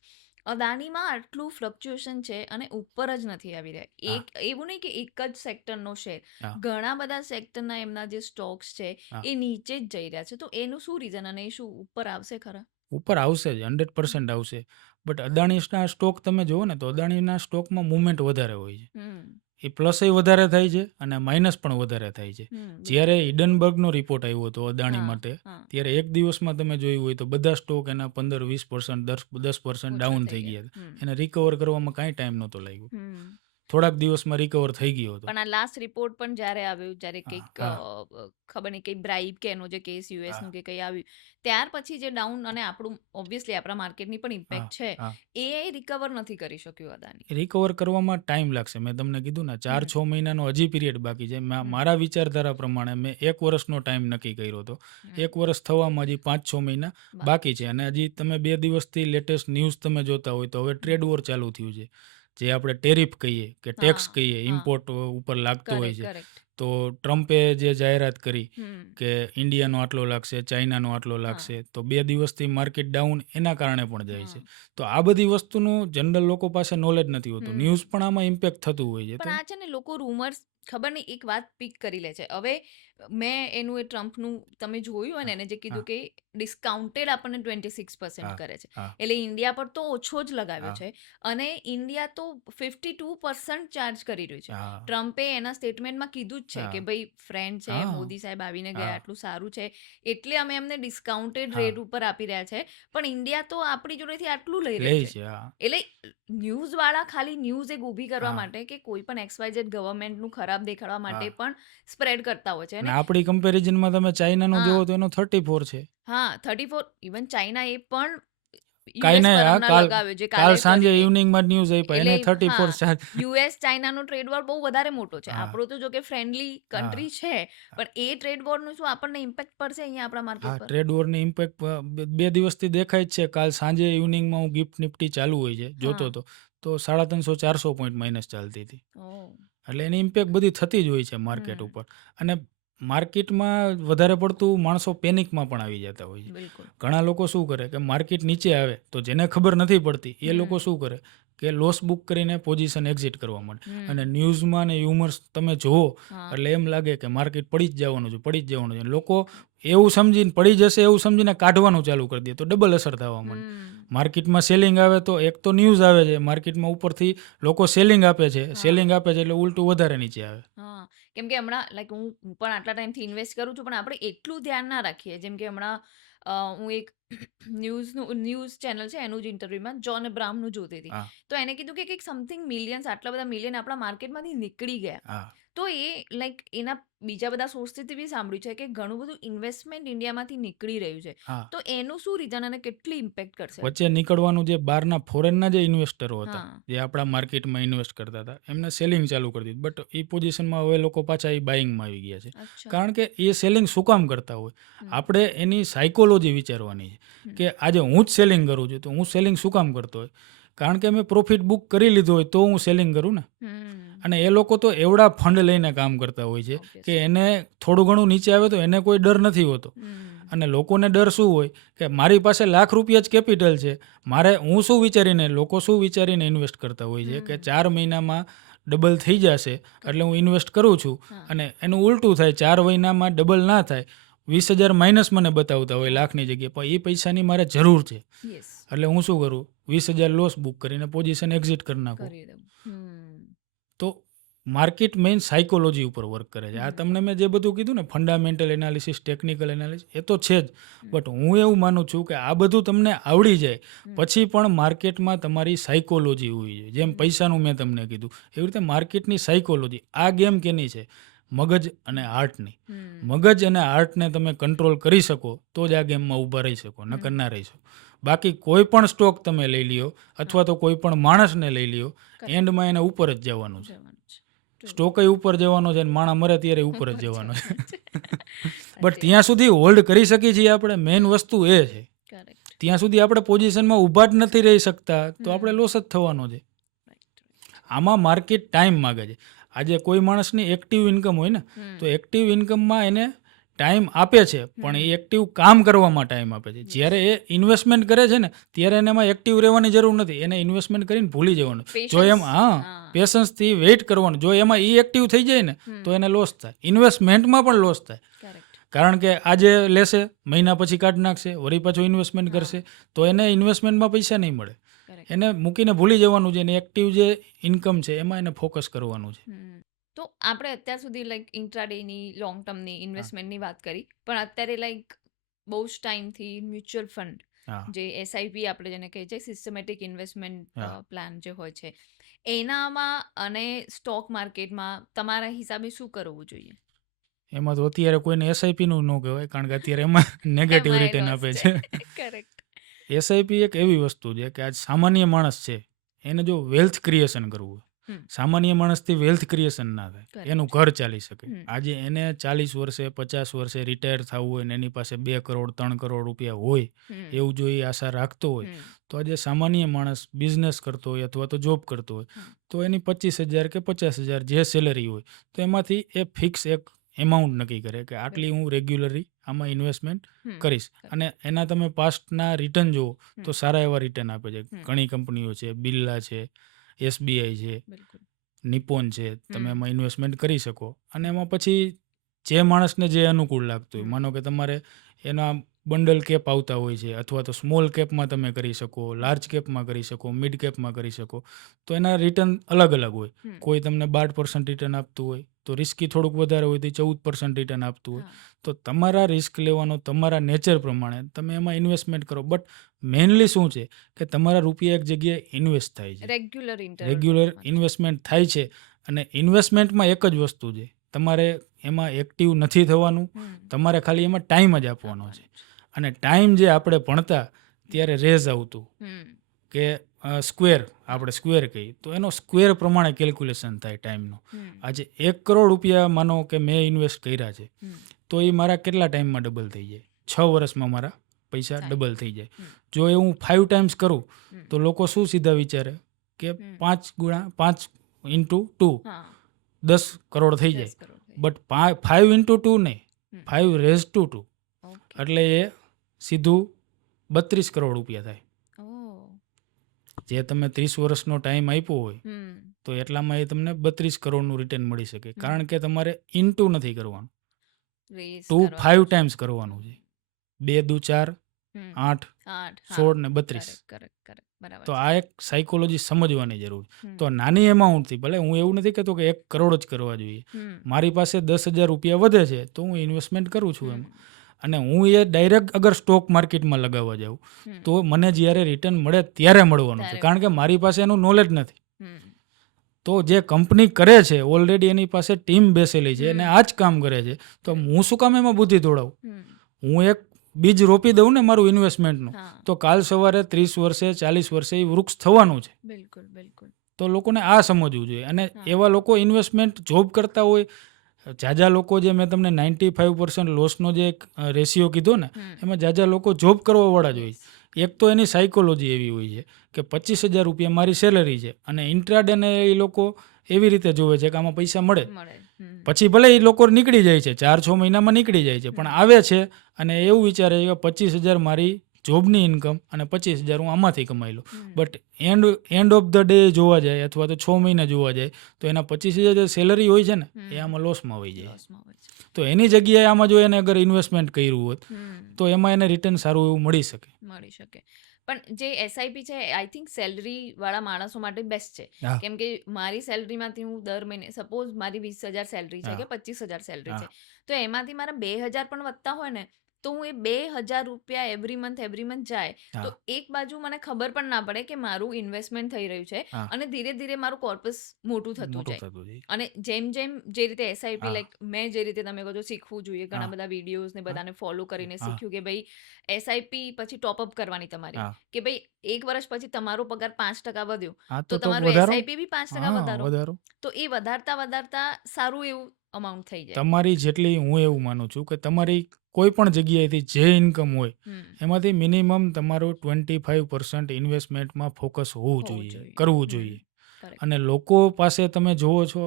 અદાનીમાં આટલું ફ્લક્ચ્યુએશન છે અને ઉપર જ નથી આવી રહ્યા. હા. એક એવું નહીં કે એક જ સેક્ટરનો શેર, હા. ઘણા બધા સેક્ટરના એમના જે સ્ટોક્સ છે હા. એ નીચે જ જઈ રહ્યા છે. તો એનું શું રીઝન અને એ શું ઉપર આવશે ખરા? ઉપર આવશે જ, 100% આવશે. બટ અદાણીના સ્ટોક તમે જુઓ ને તો અદાણીના સ્ટોકમાં મુવમેન્ટ વધારે હોય છે. હમ. એ પ્લસય વધારે થાય છે અને માઇનસ પણ વધારે થાય છે. બિલકુલ. જ્યારે હિડનબર્ગનો રિપોર્ટ આવ્યો હતો અદાણી હા, માટે, હા. ત્યારે એક દિવસમાં તમે જોયું હોય તો બધા સ્ટોક એના 15-20%, 10% ઓછા ડાઉન થઈ થઈ ગયા. ગયા હતા. એને રિકવર કરવામાં કાંઈ ટાઈમ નહોતો લાગ્યો. હમ. થોડાક દિવસમાં રિકવર થઈ ગયો હતો. પણ આ લાસ્ટ રિપોર્ટ પણ જ્યારે આવ્યો જ્યારે હા. કંઈક હા. ખબર નહીં કંઈ બ્રાઇબ કે એનો જે કેસ હા. યુએસનું કે કંઈ આવ્યું ત્યાર પછી જે ડાઉન અને આપણું ઓબ્વિયસલી આપણા માર્કેટની પણ હા. ઇમ્પેક્ટ છે હા. એ રિકવર નથી કરી શક્યું અદાની. રિકવર કરવામાં ટાઈમ લાગશે. મેં તમને કીધું ને 4-6 મહિનાનો હજી પીરિયડ બાકી છે. મારા વિચારધારા પ્રમાણે મેં 1 વર્ષનો ટાઈમ નક્કી કર્યો હતો. 1 વર્ષ થવામાં હજી 5-6 મહિના બાકી છે. અને હજી તમે 2 દિવસથી લેટેસ્ટ ન્યૂઝ તમે જોતા હોય તો હવે ટ્રેડ વોર ચાલુ થયું છે. જે આપણે ટેરિફ કહીએ કે ટેક્સ હા, કહીએ, હા. ઇમ્પોર્ટ ઉપર લાગતો હોય કરેક્ટ, છે. કરેક્ટ. તો ટ્રમ્પે જે જાહેરાત કરી હમ. કે ઇન્ડિયાનો આટલો લાગશે, ચાઇનાનો આટલો હા. લાગશે, તો 2 દિવસથી માર્કેટ ડાઉન એના કારણે પણ જાય છે. હા. તો આ બધી વસ્તુનું જનરલ લોકો પાસે નોલેજ નથી હોતું. હમ. ન્યૂઝ પણ આમાં ઇમ્પેક્ટ થતું હોય છે. તો પણ આ છે ને લોકો રૂમર્સ ખબર નહીં એક વાત પિક કરી લે છે. હવે મેં એનું એ ટ્રમ્પનું તમે જોયું હોય ને હા. એને જે કીધું હા. કે ડિસ્કાઉન્ટેડ આપણને 26% હા. કરે છે. હા. એટલે ઇન્ડિયા પર તો ઓછો જ લગાવ્યો હા. છે અને ઇન્ડિયા તો 52% ચાર્જ કરી રહ્યું છે. હા. ટ્રમ્પે એના સ્ટેટમેન્ટમાં કીધું જ છે હા. કે ભાઈ ફ્રેન્ડ છે, હા. મોદી સાહેબ આવીને ગયા, હા. આટલું સારું છે એટલે અમે એમને ડિસ્કાઉન્ટેડ હા. રેટ ઉપર આપી રહ્યા છે. પણ ઇન્ડિયા તો આપણી જોડેથી આટલું લઈ લે રહ્યું છે. છે. હા. એટલે ન્યૂઝવાળા ખાલી ન્યૂઝ એક ઊભી કરવા હા. માટે કે કોઈ પણ XYZ ગવર્મેન્ટનું ખરાબ દેખાડવા માટે હા. પણ સ્પ્રેડ કરતા હોય છે અને અને આપણી કમ્પેરિઝનમાં તમે ચાઇનાનો હા જોવો તો એનો 34 છે. હા 34 ઇવન ચાઇના એ પણ કાંઈ યુએસ નહીં. પર હા, હમણાં લગાવ્યો જે કાલ કાલે સાંજે કરીને ઇવનિંગમાં ન્યૂઝ આપ્યા એટલે એને 34 હા ચાર્જ. યુએસ ચાઇનાનો ટ્રેડ વોર બહુ વધારે મોટો છે. હા. આપણો તો જો કે ફ્રેન્ડલી હા. કન્ટ્રી છે પણ એ ટ્રેડ વોરનું શું આપણને ઇમ્પેક્ટ પડશે અહીંયા આપણા માર્કેટ હા, પર? ટ્રેડ વોરની ઇમ્પેક્ટ 2 દિવસથી દેખાય જ છે. કાલ સાંજે ઇવનિંગમાં હું ગિફ્ટ નિફ્ટી ચાલુ હોય છે જોતો હા. હતો. તો 350-400 પોઈન્ટ માઇનસ ચાલતી હતી. ઓહ. એટલે એની ઇમ્પેક્ટ બધી થતી જ હોય છે માર્કેટ હમ. ઉપર. અને માર્કેટમાં વધારે પડતું માણસો પેનિકમાં પણ આવી જતા હોય છે. બિલકુલ. ઘણા લોકો શું કરે કે માર્કેટ નીચે આવે તો જેને ખબર નથી પડતી એ લોકો હમ. શું કરે કે લોસ બુક કરીને પોઝિશન એક્ઝિટ કરવા માંડે. અને હમ. ન્યૂઝમાં ને હ્યુમર્સ તમે જુઓ હા. એટલે એમ લાગે કે માર્કેટ પડી જ જવાનું છે, પડી જ જવાનું છે. લોકો એવું સમજીને પડી જશે એવું સમજીને કાઢવાનું ચાલુ કરી દે તો ડબલ અસર થવા માંડે. હમ. માર્કેટમાં સેલિંગ આવે તો એક તો ન્યૂઝ આવે છે, માર્કેટમાં ઉપરથી લોકો સેલિંગ આપે છે, હા. સેલિંગ આપે છે એટલે ઉલટું વધારે નીચે આવે. હા કેમ કે હમણાં લાઈક હું પણ આટલા ટાઈમથી ઇન્વેસ્ટ કરું છું પણ આપણે એટલું ધ્યાન ના રાખીએ જેમ કે હમણાં હું એક ન્યૂઝ ચેનલ છે એનું જ ઇન્ટરવ્યુમાં જોન અબ્રાહમનું જોતી હતી. હા તો એને કીધું કે કંઈક સમથિંગ મિલિયન્સ આટલા બધા મિલિયન આપણા માર્કેટમાંથી નીકળી ગયા. હા તો એ લાઈક એના બીજા બધા સોર્સથી બી સાંભળ્યું છે કે ઘણું બધું ઇન્વેસ્ટમેન્ટ ઇન્ડિયામાંથી નીકળી રહ્યું છે. હા તો એનું શું રીઝન અને કેટલી ઇમ્પેક્ટ કરશે? વચ્ચે નીકળવાનું જે બહારના ફોરેનના જે ઇન્વેસ્ટરો હતા હા. જે આપણા માર્કેટમાં ઇન્વેસ્ટ કરતા હતા એમને સેલિંગ ચાલુ કરી દીધું, બટ એ પોઝિશનમાં હવે લોકો પાછા એ બાઇંગમાં આવી ગયા છે. અચ્છા. કારણ કે એ સેલિંગ શું કામ કરતા હોય, હમ. આપણે એની સાયકોલોજી વિચારવાની છે હમ. કે આજે હું જ સેલિંગ કરું છું તો હું સેલિંગ શું કામ કરતો હોય, કારણ કે મેં પ્રોફિટ બુક કરી લીધો હોય તો હું સેલિંગ કરું ને. હમ. અને એ લોકો તો એવડા ફંડ લઈને કામ કરતા હોય છે કે Obviously. એને થોડું ઘણું નીચે આવે તો એને કોઈ ડર નથી હોતો. હમ. અને લોકોને ડર શું હોય કે મારી પાસે લાખ રૂપિયા જ કેપિટલ છે, મારે હું શું વિચારીને, લોકો શું વિચારીને ઇન્વેસ્ટ કરતા હોય છે કે 4 મહિનામાં ડબલ થઈ જશે એટલે હું ઇન્વેસ્ટ કરું છું. હા. અને એનું ઉલટું થાય, 4 મહિનામાં ડબલ ના થાય, 20,000 માઇનસ મને બતાવતા હોય લાખની જગ્યાએ, પણ એ પૈસાની મારે જરૂર છે યસ. એટલે હું શું કરું, 20,000 લોસ બુક કરીને પોઝિશન એક્ઝિટ કરી નાખું. કરી દઉં. હમ. તો માર્કેટ મેઇન સાયકોલોજી ઉપર વર્ક કરે છે. આ હમ. તમને મેં જે બધું કીધું ને, ફંડામેન્ટલ એનાલિસિસ, ટેકનિકલ એનાલિસિસ, એ તો છે જ, બટ હું એવું માનું છું કે આ બધું તમને આવડી જાય પછી પણ માર્કેટમાં તમારી સાયકોલોજી હોવી જોઈએ. જેમ પૈસાનું મેં તમને કીધું એવી રીતે માર્કેટની સાયકોલોજી. આ ગેમ કેની છે? મગજ અને હાર્ટની. હમ. મગજ અને હાર્ટને તમે કંટ્રોલ કરી શકો તો જ આ ગેમમાં ઊભા રહી શકો, નકર ના રહી શકો. બાકી કોઈ પણ સ્ટોક તમે લઈ લ્યો અથવા તો કોઈ પણ માણસને લઈ લ્યો, એન્ડમાં એને ઉપર જ જવાનું છે. જવાનું છે. True. સ્ટોક ઉપર જવાનો છે અને માણસ મરે ત્યારે ઉપર જ જવાનો છે. બટ સાચી ત્યાં સુધી હોલ્ડ કરી શકીએ છીએ આપણે, મેઇન વસ્તુ એ છે. Correct. ત્યાં સુધી આપણે પોઝિશનમાં ઊભા જ નથી રહી શકતા તો આપણે લોસ જ થવાનો છે. Right. આમાં માર્કેટ ટાઈમ માગે છે. આજે કોઈ માણસની એક્ટિવ ઇન્કમ હોય ને, હમ. તો એક્ટિવ ઇન્કમમાં એને ટાઈમ આપે છે, પણ એ એક્ટિવ કામ કરવામાં ટાઈમ આપે છે. જ્યારે એ ઇન્વેસ્ટમેન્ટ કરે છે ને ત્યારે એને એમાં એક્ટિવ રહેવાની જરૂર નથી, એને ઇન્વેસ્ટમેન્ટ કરીને ભૂલી જવાનું. જો Patience. એમ પેશન્સથી વેઇટ કરવાનું. જો એમાં એ એક્ટિવ થઈ જાય ને હમ. તો એને લોસ થાય, ઇન્વેસ્ટમેન્ટમાં પણ લોસ થાય. Correct. કારણ કે આજે લેશે, મહિના પછી કાઢી નાખશે, વળી પાછું ઇન્વેસ્ટમેન્ટ કરશે તો એને ઇન્વેસ્ટમેન્ટમાં પૈસા નહીં મળે. Correct. એને મૂકીને ભૂલી જવાનું છે, એને એક્ટિવ જે ઇન્કમ છે એમાં એને ફોકસ કરવાનું છે. હમ. તો આપણે અત્યાર સુધી લાઈક ઇન્ટ્રાડેની લોંગ ટર્મની ઇન્વેસ્ટમેન્ટની વાત કરી, પણ અત્યારે લાઈક બહુ જ ટાઈમથી મ્યુચ્યુઅલ ફંડ, હા જે એસઆઈપી આપણે જેને કહીએ છીએ, સિસ્ટમેટિક ઇન્વેસ્ટમેન્ટ હા પ્લાન જે હોય છે, એનામાં અને સ્ટોક માર્કેટમાં તમારા હિસાબે શું કરવું જોઈએ? એમાં તો અત્યારે કોઈને એસઆઈપીનું ન કહેવાય, કારણ કે અત્યારે એમાં નેગેટિવ એમાં રિટર્ન loss આપે છે. છે. Correct. એસઆઈપી એક એવી વસ્તુ છે કે આજ સામાન્ય માણસ છે એને જો વેલ્થ ક્રિએશન કરવું હોય, હમ. સામાન્ય માણસથી વેલ્થ ક્રિએશન ના થાય, Correct. એનું ઘર ચાલી શકે. હમ. આજે એને 40 વર્ષે 50 વર્ષે રિટાયર થવું હોય ને એની પાસે 2 કરોડ 3 કરોડ રૂપિયા હોય, હમ. એવું જો એ આશા રાખતો હોય, હમ. તો આજે સામાન્ય માણસ બિઝનેસ કરતો હોય અથવા તો જોબ કરતો હોય, હમ. તો એની 25,000 કે 50,000 જે સેલરી હોય તો એમાંથી એ ફિક્સ એક એમાઉન્ટ નક્કી કરે કે આટલી હું રેગ્યુલરી આમાં ઇન્વેસ્ટમેન્ટ હમ. કરીશ. અને એના તમે પાસ્ટના રિટર્ન જુઓ તો હમ. સારા એવા રિટર્ન આપે છે. હમ. ઘણી કંપનીઓ છે, બિરલા છે, એસબીઆઈ છે, બિલકુલ. નિપોન છે, તમે હમ. એમાં ઇન્વેસ્ટમેન્ટ કરી શકો. અને એમાં પછી જે માણસને જે અનુકૂળ લાગતું હોય, હમ. માનો કે તમારે એના બંડલ કેપ આવતા હોય છે અથવા તો સ્મોલ કેપમાં તમે કરી શકો, લાર્જ કેપમાં કરી શકો, મિડ કેપમાં કરી શકો, તો એના રિટર્ન અલગ અલગ હોય. હમ. કોઈ તમને 12% રિટર્ન આપતું હોય, તો રિસ્કી થોડુંક વધારે હોય તો 14% રિટર્ન આપતું હોય. હા. તો તમારા રિસ્ક લેવાનો તમારા નેચર પ્રમાણે તમે એમાં ઇન્વેસ્ટમેન્ટ કરો. બટ મેઇનલી શું છે કે તમારા રૂપિયા એક જગ્યાએ ઇન્વેસ્ટ થાય છે, રેગ્યુલર રેગ્યુલર ઇન્વેસ્ટમેન્ટ થાય છે. અને ઇન્વેસ્ટમેન્ટમાં એક જ વસ્તુ છે, તમારે એમાં એક્ટિવ નથી થવાનું, તમારે ખાલી એમાં ટાઈમ જ આપવાનો છે. અને ટાઈમ જે આપણે ભણતા ત્યારે રેઝ આવતું કે સ્ક્વેર, આપણે સ્ક્વેર કહીએ તો એનો સ્ક્વેર પ્રમાણે કેલ્ક્યુલેશન થાય ટાઈમનો. આજે 1 કરોડ રૂપિયા માનો કે મેં ઇન્વેસ્ટ કર્યા છે, તો એ મારા કેટલા ટાઈમમાં ડબલ થઈ જાય? 6 વર્ષમાં મારા પૈસા ડબલ થઈ જાય. જો એ હું 5 ટાઈમ્સ કરું તો લોકો શું સીધા વિચારે કે 5 ઇન્ટુ 2 10 કરોડ થઈ જાય. બટ 5 ઇન્ટુ 2 નહીં, 5 રેઝ ટુ 2, એટલે એ સીધું 32 કરોડ રૂપિયા થાય. જે તમે 30 વર્ષનો ટાઈમ આપ્યો હોય તો એટલામાં એ તમને 32 કરોડનું રિટર્ન મળી શકે. કારણ કે તમારે ઇન્ટુ નથી કરવાનું, 5 ટાઈમ્સ કરવાનું છે. 2 દુ 4, 8, 16 ને 32. તો આ એક સાયકોલોજી સમજવાની જરૂર. તો નાની એમાઉન્ટથી, ભલે હું એવું નથી કહેતો કે 1 કરોડ જ કરવા જોઈએ, મારી પાસે 10,000 રૂપિયા વધે છે તો હું ઇન્વેસ્ટમેન્ટ કરું છું એમ. અને હું એ ડાયરેક્ટ અગર સ્ટોક માર્કેટમાં લગાવવા જાઉં હમ. તો મને જ્યારે રિટર્ન મળે ત્યારે મળવાનું છે, ત્યારે કારણ કે મારી પાસે એનું નોલેજ નથી. હમ. તો જે કંપની કરે છે ઓલરેડી એની પાસે ટીમ બેસેલી છે અને હમ. આ જ કામ કરે છે, તો હું શું કામ એમાં બુદ્ધિ દોડાવું? હમ. હું એક બીજ રોપી દઉં ને મારું ઇન્વેસ્ટમેન્ટનું, હા, તો કાલ સવારે 30 વર્ષે 40 વર્ષે એ વૃક્ષ થવાનું છે. બિલકુલ બિલકુલ. તો લોકોને આ સમજવું જોઈએ. અને હા. એવા લોકો ઇન્વેસ્ટમેન્ટ જોબ કરતા હોય, જાજા લોકો, જે મેં તમને 95% લોસનો જે એક રેશિયો કીધો ને, હમ. એમાં જાજા લોકો જોબ કરવાવાળા જ હોય. Yes. એક તો એની સાયકોલોજી એવી હોય છે કે 25,000 રૂપિયા મારી સેલરી છે અને ઇન્ટ્રાડેને એ લોકો એવી રીતે જોવે છે કે આમાં પૈસા મળે. મળે. હમ. પછી ભલે એ લોકો નીકળી જાય છે, 4-6 મહિનામાં નીકળી જાય છે, પણ હમ. આવે છે અને એવું વિચારે છે કે 25,000 મારી જોબની ઇન્કમ અને 25,000 હું આમાંથી કમાઈ લઉં. Hmm. But end of the day જોવા જાય અથવા તો 6 મહિના જોવા જાય તો એના 25,000 જે સેલરી હોય છે ને, એ હમ. આમાં લોસમાં વહી જાય. લોસમાં હોય છે. તો એની જગ્યાએ આમાં જો એને અગર ઇન્વેસ્ટમેન્ટ કર્યું હોત હમ. તો એમાં એને રિટર્ન સારું એવું મળી શકે. મળી શકે. પણ જે એસઆઈપી છે આઈ થિંક સેલરી વાળા માણસો માટે બેસ્ટ છે. હા, કેમ કે મારી સેલરીમાંથી હું દર મહિને સપોઝ મારી 20,000 સેલરી છે હા, કે 25,000 સેલરી હા, છે, તો એમાંથી મારા 2,000 પણ વધતા હોય ને, તો હું એ 2,000 રૂપિયા એવરી મંથ જાય, તો હા, એક બાજુ મને ખબર પણ ના પડે કે મારું ઇન્વેસ્ટમેન્ટ થઈ રહ્યું છે હા, અને ધીરે ધીરે મારું કોર્પસ મોટું થતું મોટું જાય. થતું જાય. અને જેમ જેમ જે રીતે એસઆઈપી હા, લાઈક મેં જે રીતે તમે કહો છો શીખવું જોઈએ, ઘણા હા, બધા વિડીયોઝ ને હા, બધાને ફોલો કરીને હા, શીખ્યું કે ભાઈ એસઆઈપી પછી ટોપઅપ કરવાની તમારી, હા, કે ભાઈ એક વર્ષ પછી તમારો પગાર 5% વધ્યો હા, તો તો તમારું વધારો. એસઆઈપી બી 5% હા, વધારો. વધારો. તો એ વધારતા વધારતા સારું એવું અમાઉન્ટ થઈ જાય. તમારી જેટલી, હું એવું માનું છું કે તમારી કોઈ પણ જગ્યાએથી જે ઇન્કમ હોય હમ. એમાંથી મિનિમમ તમારું 25% ઇન્વેસ્ટમેન્ટમાં ફોકસ હોવું હોવું જોઈએ, જોઈએ. કરવું હમ. જોઈએ. કરેક્ટ. અને લોકો પાસે તમે જુઓ છો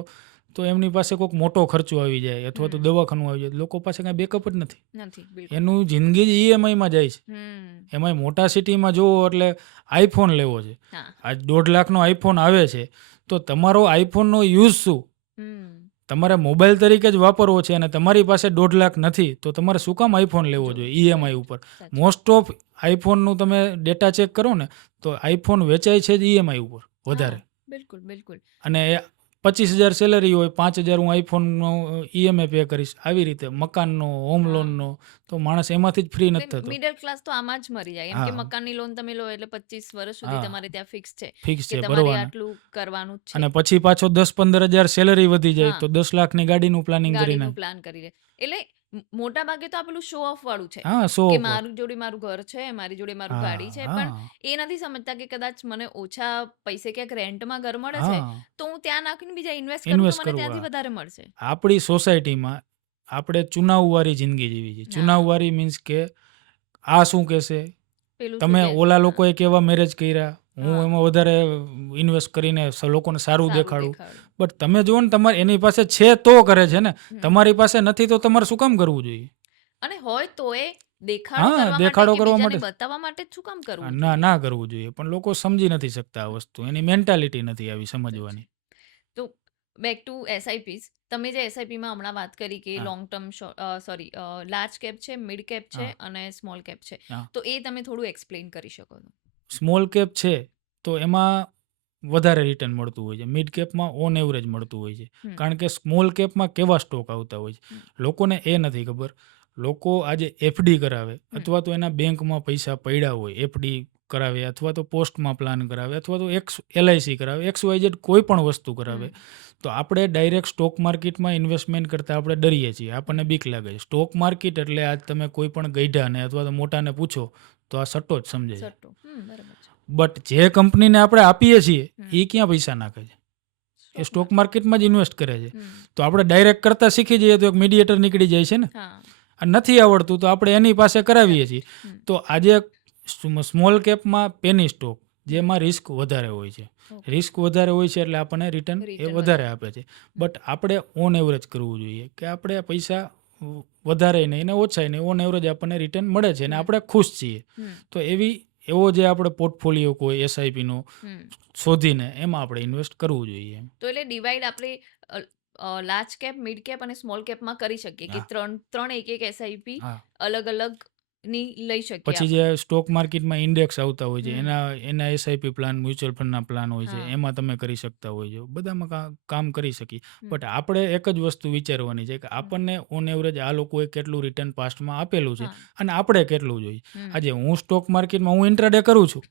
તો એમની પાસે કોઈક મોટો ખર્ચો આવી જાય અથવા તો હમ. દવાખાનું આવી જાય, લોકો પાસે કાંઈ બેકઅપ જ નથી. નથી, બિલકુલ એનું નથી. જિંદગી જ ઈએમઆઈમાં જાય છે. હમ. એમાંય મોટા સિટીમાં જુઓ એટલે આઈફોન લેવો છે, હા. આજ 1,50,000નો આઈફોન આવે છે, તો તમારો આઈફોનનો યુઝ શું? હમ. તમારે મોબાઈલ તરીકે જ વાપરવો છે અને તમારી પાસે 1,50,000 નથી, તો તમારે શું કામ આઈફોન લેવો જોઈએ ઈએમઆઈ રાઈટ. ઉપર? સાચી. મોસ્ટ ઓફ આઈફોનનું તમે ડેટા ચેક કરો ને તો આઈફોન વેચાય છે જ ઈએમઆઈ ઉપર હા, વધારે. બિલકુલ બિલકુલ. અને 25,000 સેલરી હોય, 5,000 હું આઈફોનનો ઈએમઆઈ પે કરીશ, આવી રીતે મકાનનો, હોમ હા. લોનનો, તો માણસ એમાંથી જ ફ્રી નથી એટલે થતો. મિડલ ક્લાસ તો આમાં જ મરી જાય, એમ કે હા, મકાનની લોન તમે લો એટલે 25 વર્ષ સુધી હા, તમારે ત્યાં ફિક્સ છે ફિક્સ કે છે તમારે ભરવાના. આટલું કરવાનું જ છે. અને પછી પાછો 10-15,000 સેલરી વધી જાય હા, તો 10,00,000ની ગાડીનું પ્લાનિંગ કરી ગાડીનું નાખે. પ્લાન કરી લે. એટલે મોટા ભાગે તો આ પેલું શો ઓફ વાળું છે હા, સો કે ઓફ. મારું જોડે મારું ઘર છે, મારી જોડે મારું ગાડી હા, છે, પણ હા, એ નથી સમજતા કે કદાચ મને ઓછા પૈસે ક્યાંક રેન્ટમાં ઘર મળે છે, હા, તો હું ત્યાં નાખીને બીજા ઇન્વેસ્ટ કરું તો ઇન્વેસ્ટ મને કરવું. ત્યાંથી હા. વધારે મળશે. આપણી સોસાયટીમાં આપણે ચુનાવવાળી જિંદગી જીવી છે. હા, ચુનાવવાળી મીન્સ કે આ શું કહેશે? પેલું શું તમે કહેશે? ઓલા હા, લોકોએ કેવા મેરેજ કર્યા, હું હા, એમાં વધારે ઇન્વેસ્ટ કરીને લોકોને સારું સારું દેખાડું. દેખાડું. બટ તમે જુઓ ને, તમારે એની પાસે છે તો કરે છે ને, હમ. તમારી પાસે નથી તો તમારે શું કામ કરવું જોઈએ? અને હોય તો એ દેખાડો હા, કરવા માટે દેખાડો કે કરવા બીજાને માટે. બતાવવા માટે જ શું કામ કરવું ના, જોઈએ? ના કરવું જોઈએ. પણ લોકો સમજી નથી શકતા આ વસ્તુ. એની મેન્ટાલિટી નથી આવી સાચી. સમજવાની. તો બેક ટુ એસઆઈપીસ. તમે જે એસઆઈપીમાં હમણાં વાત કરી કે હા, long term sorry large cap છે, મિડ કેપ છે હા, અને સ્મોલ કેપ છે. હા. તો એ તમે થોડું એક્સપ્લેન કરી શકો છો? સ્મોલ કેપ છે તો એમાં વધારે રિટર્ન મળતું હોય છે. મિડ કેપમાં ઓન એવરેજ મળતું હોય છે. હમ. કારણ કે સ્મોલ કેપમાં કેવા સ્ટોક આવતા હોય છે. હમ. લોકોને એ નથી ખબર. લોકો આજે એફડી કરાવે હમ. અથવા તો એના બેંકમાં પૈસા પડ્યા હોય, એફડી કરાવે અથવા તો પોસ્ટમાં પ્લાન કરાવે અથવા તો એલઆઈસી કરાવે, XYZ કોઈ પણ વસ્તુ કરાવે. હમ. તો આપણે ડાયરેક્ટ સ્ટોક માર્કેટમાં ઇન્વેસ્ટમેન્ટ કરતાં આપણે ડરીએ છીએ. આપણને હમ. બીક લાગે છે. સ્ટોક માર્કેટ એટલે આજ તમે કોઈ પણ ગઈઢાને અથવા તો મોટાને પૂછો તો આ સટ્ટો જ સમજે છે. સટ્ટો. બરાબર છે. બટ જે કંપનીને આપણે આપીએ છીએ હમ. એ ક્યાં પૈસા નાખે છે? એ સ્ટોક સ્ટોક માર્કેટ. માર્કેટમાં જ ઇન્વેસ્ટ કરે છે. હમ. તો આપણે ડાયરેક્ટ કરતાં શીખી જઈએ તો એક મીડિયેટર નીકળી જાય છે ને. હા. અને નથી આવડતું તો આપણે એની પાસે કરાવીએ કરાવી. છીએ. હમ. તો આજે સ્મોલ કેપમાં પેની સ્ટોક હમ. જેમાં રિસ્ક વધારે હોય છે. ઓકે. રિસ્ક વધારે હોય છે એટલે આપણને રિટર્ન એ રિટર્ન વધારે વધારે. આપે છે. હમ. બટ આપણે ઓન એવરેજ કરવું જોઈએ કે આપણે પૈસા વધારે નહીં ને ઓછાય નહીં, ઓન એવરેજ આપણને રિટર્ન મળે છે અને હમ. આપણે ખુશ છીએ. હમ. તો એવો જે આપણે પોર્ટફોલિયો કોઈ એસઆઈપીનો હમ. શોધીને એમાં આપણે ઇન્વેસ્ટ કરવું જોઈએ. તો એટલે ડિવાઈડ આપણે લાર્જ કેપ, મિડ કેપ અને સ્મોલ કેપમાં કરી શકીએ કે હા, ત્રણ ત્રણ એક એક એસઆઈપી હા, અલગ અલગ ની લઈ શકીએ પછી આપણે. જે સ્ટોક માર્કેટમાં ઇન્ડેક્સ આવતા હોય છે હમ એના એસઆઈપી પ્લાન, મ્યુચ્યુઅલ ફંડના પ્લાન હોય છે, હા એમાં તમે કરી શકતા હોય છો. બધામાં કામ કરી શકીએ. હમ બટ આપણે એક જ વસ્તુ વિચારવાની છે કે હમ આપણને ઓન એવરેજ આ લોકોએ કેટલું રિટર્ન પાસ્ટમાં આપેલું છે હા અને આપણે કેટલું જોઈએ. હમ આજે હું સ્ટોક માર્કેટમાં હું ઇન્ટ્રાડે કરું છું.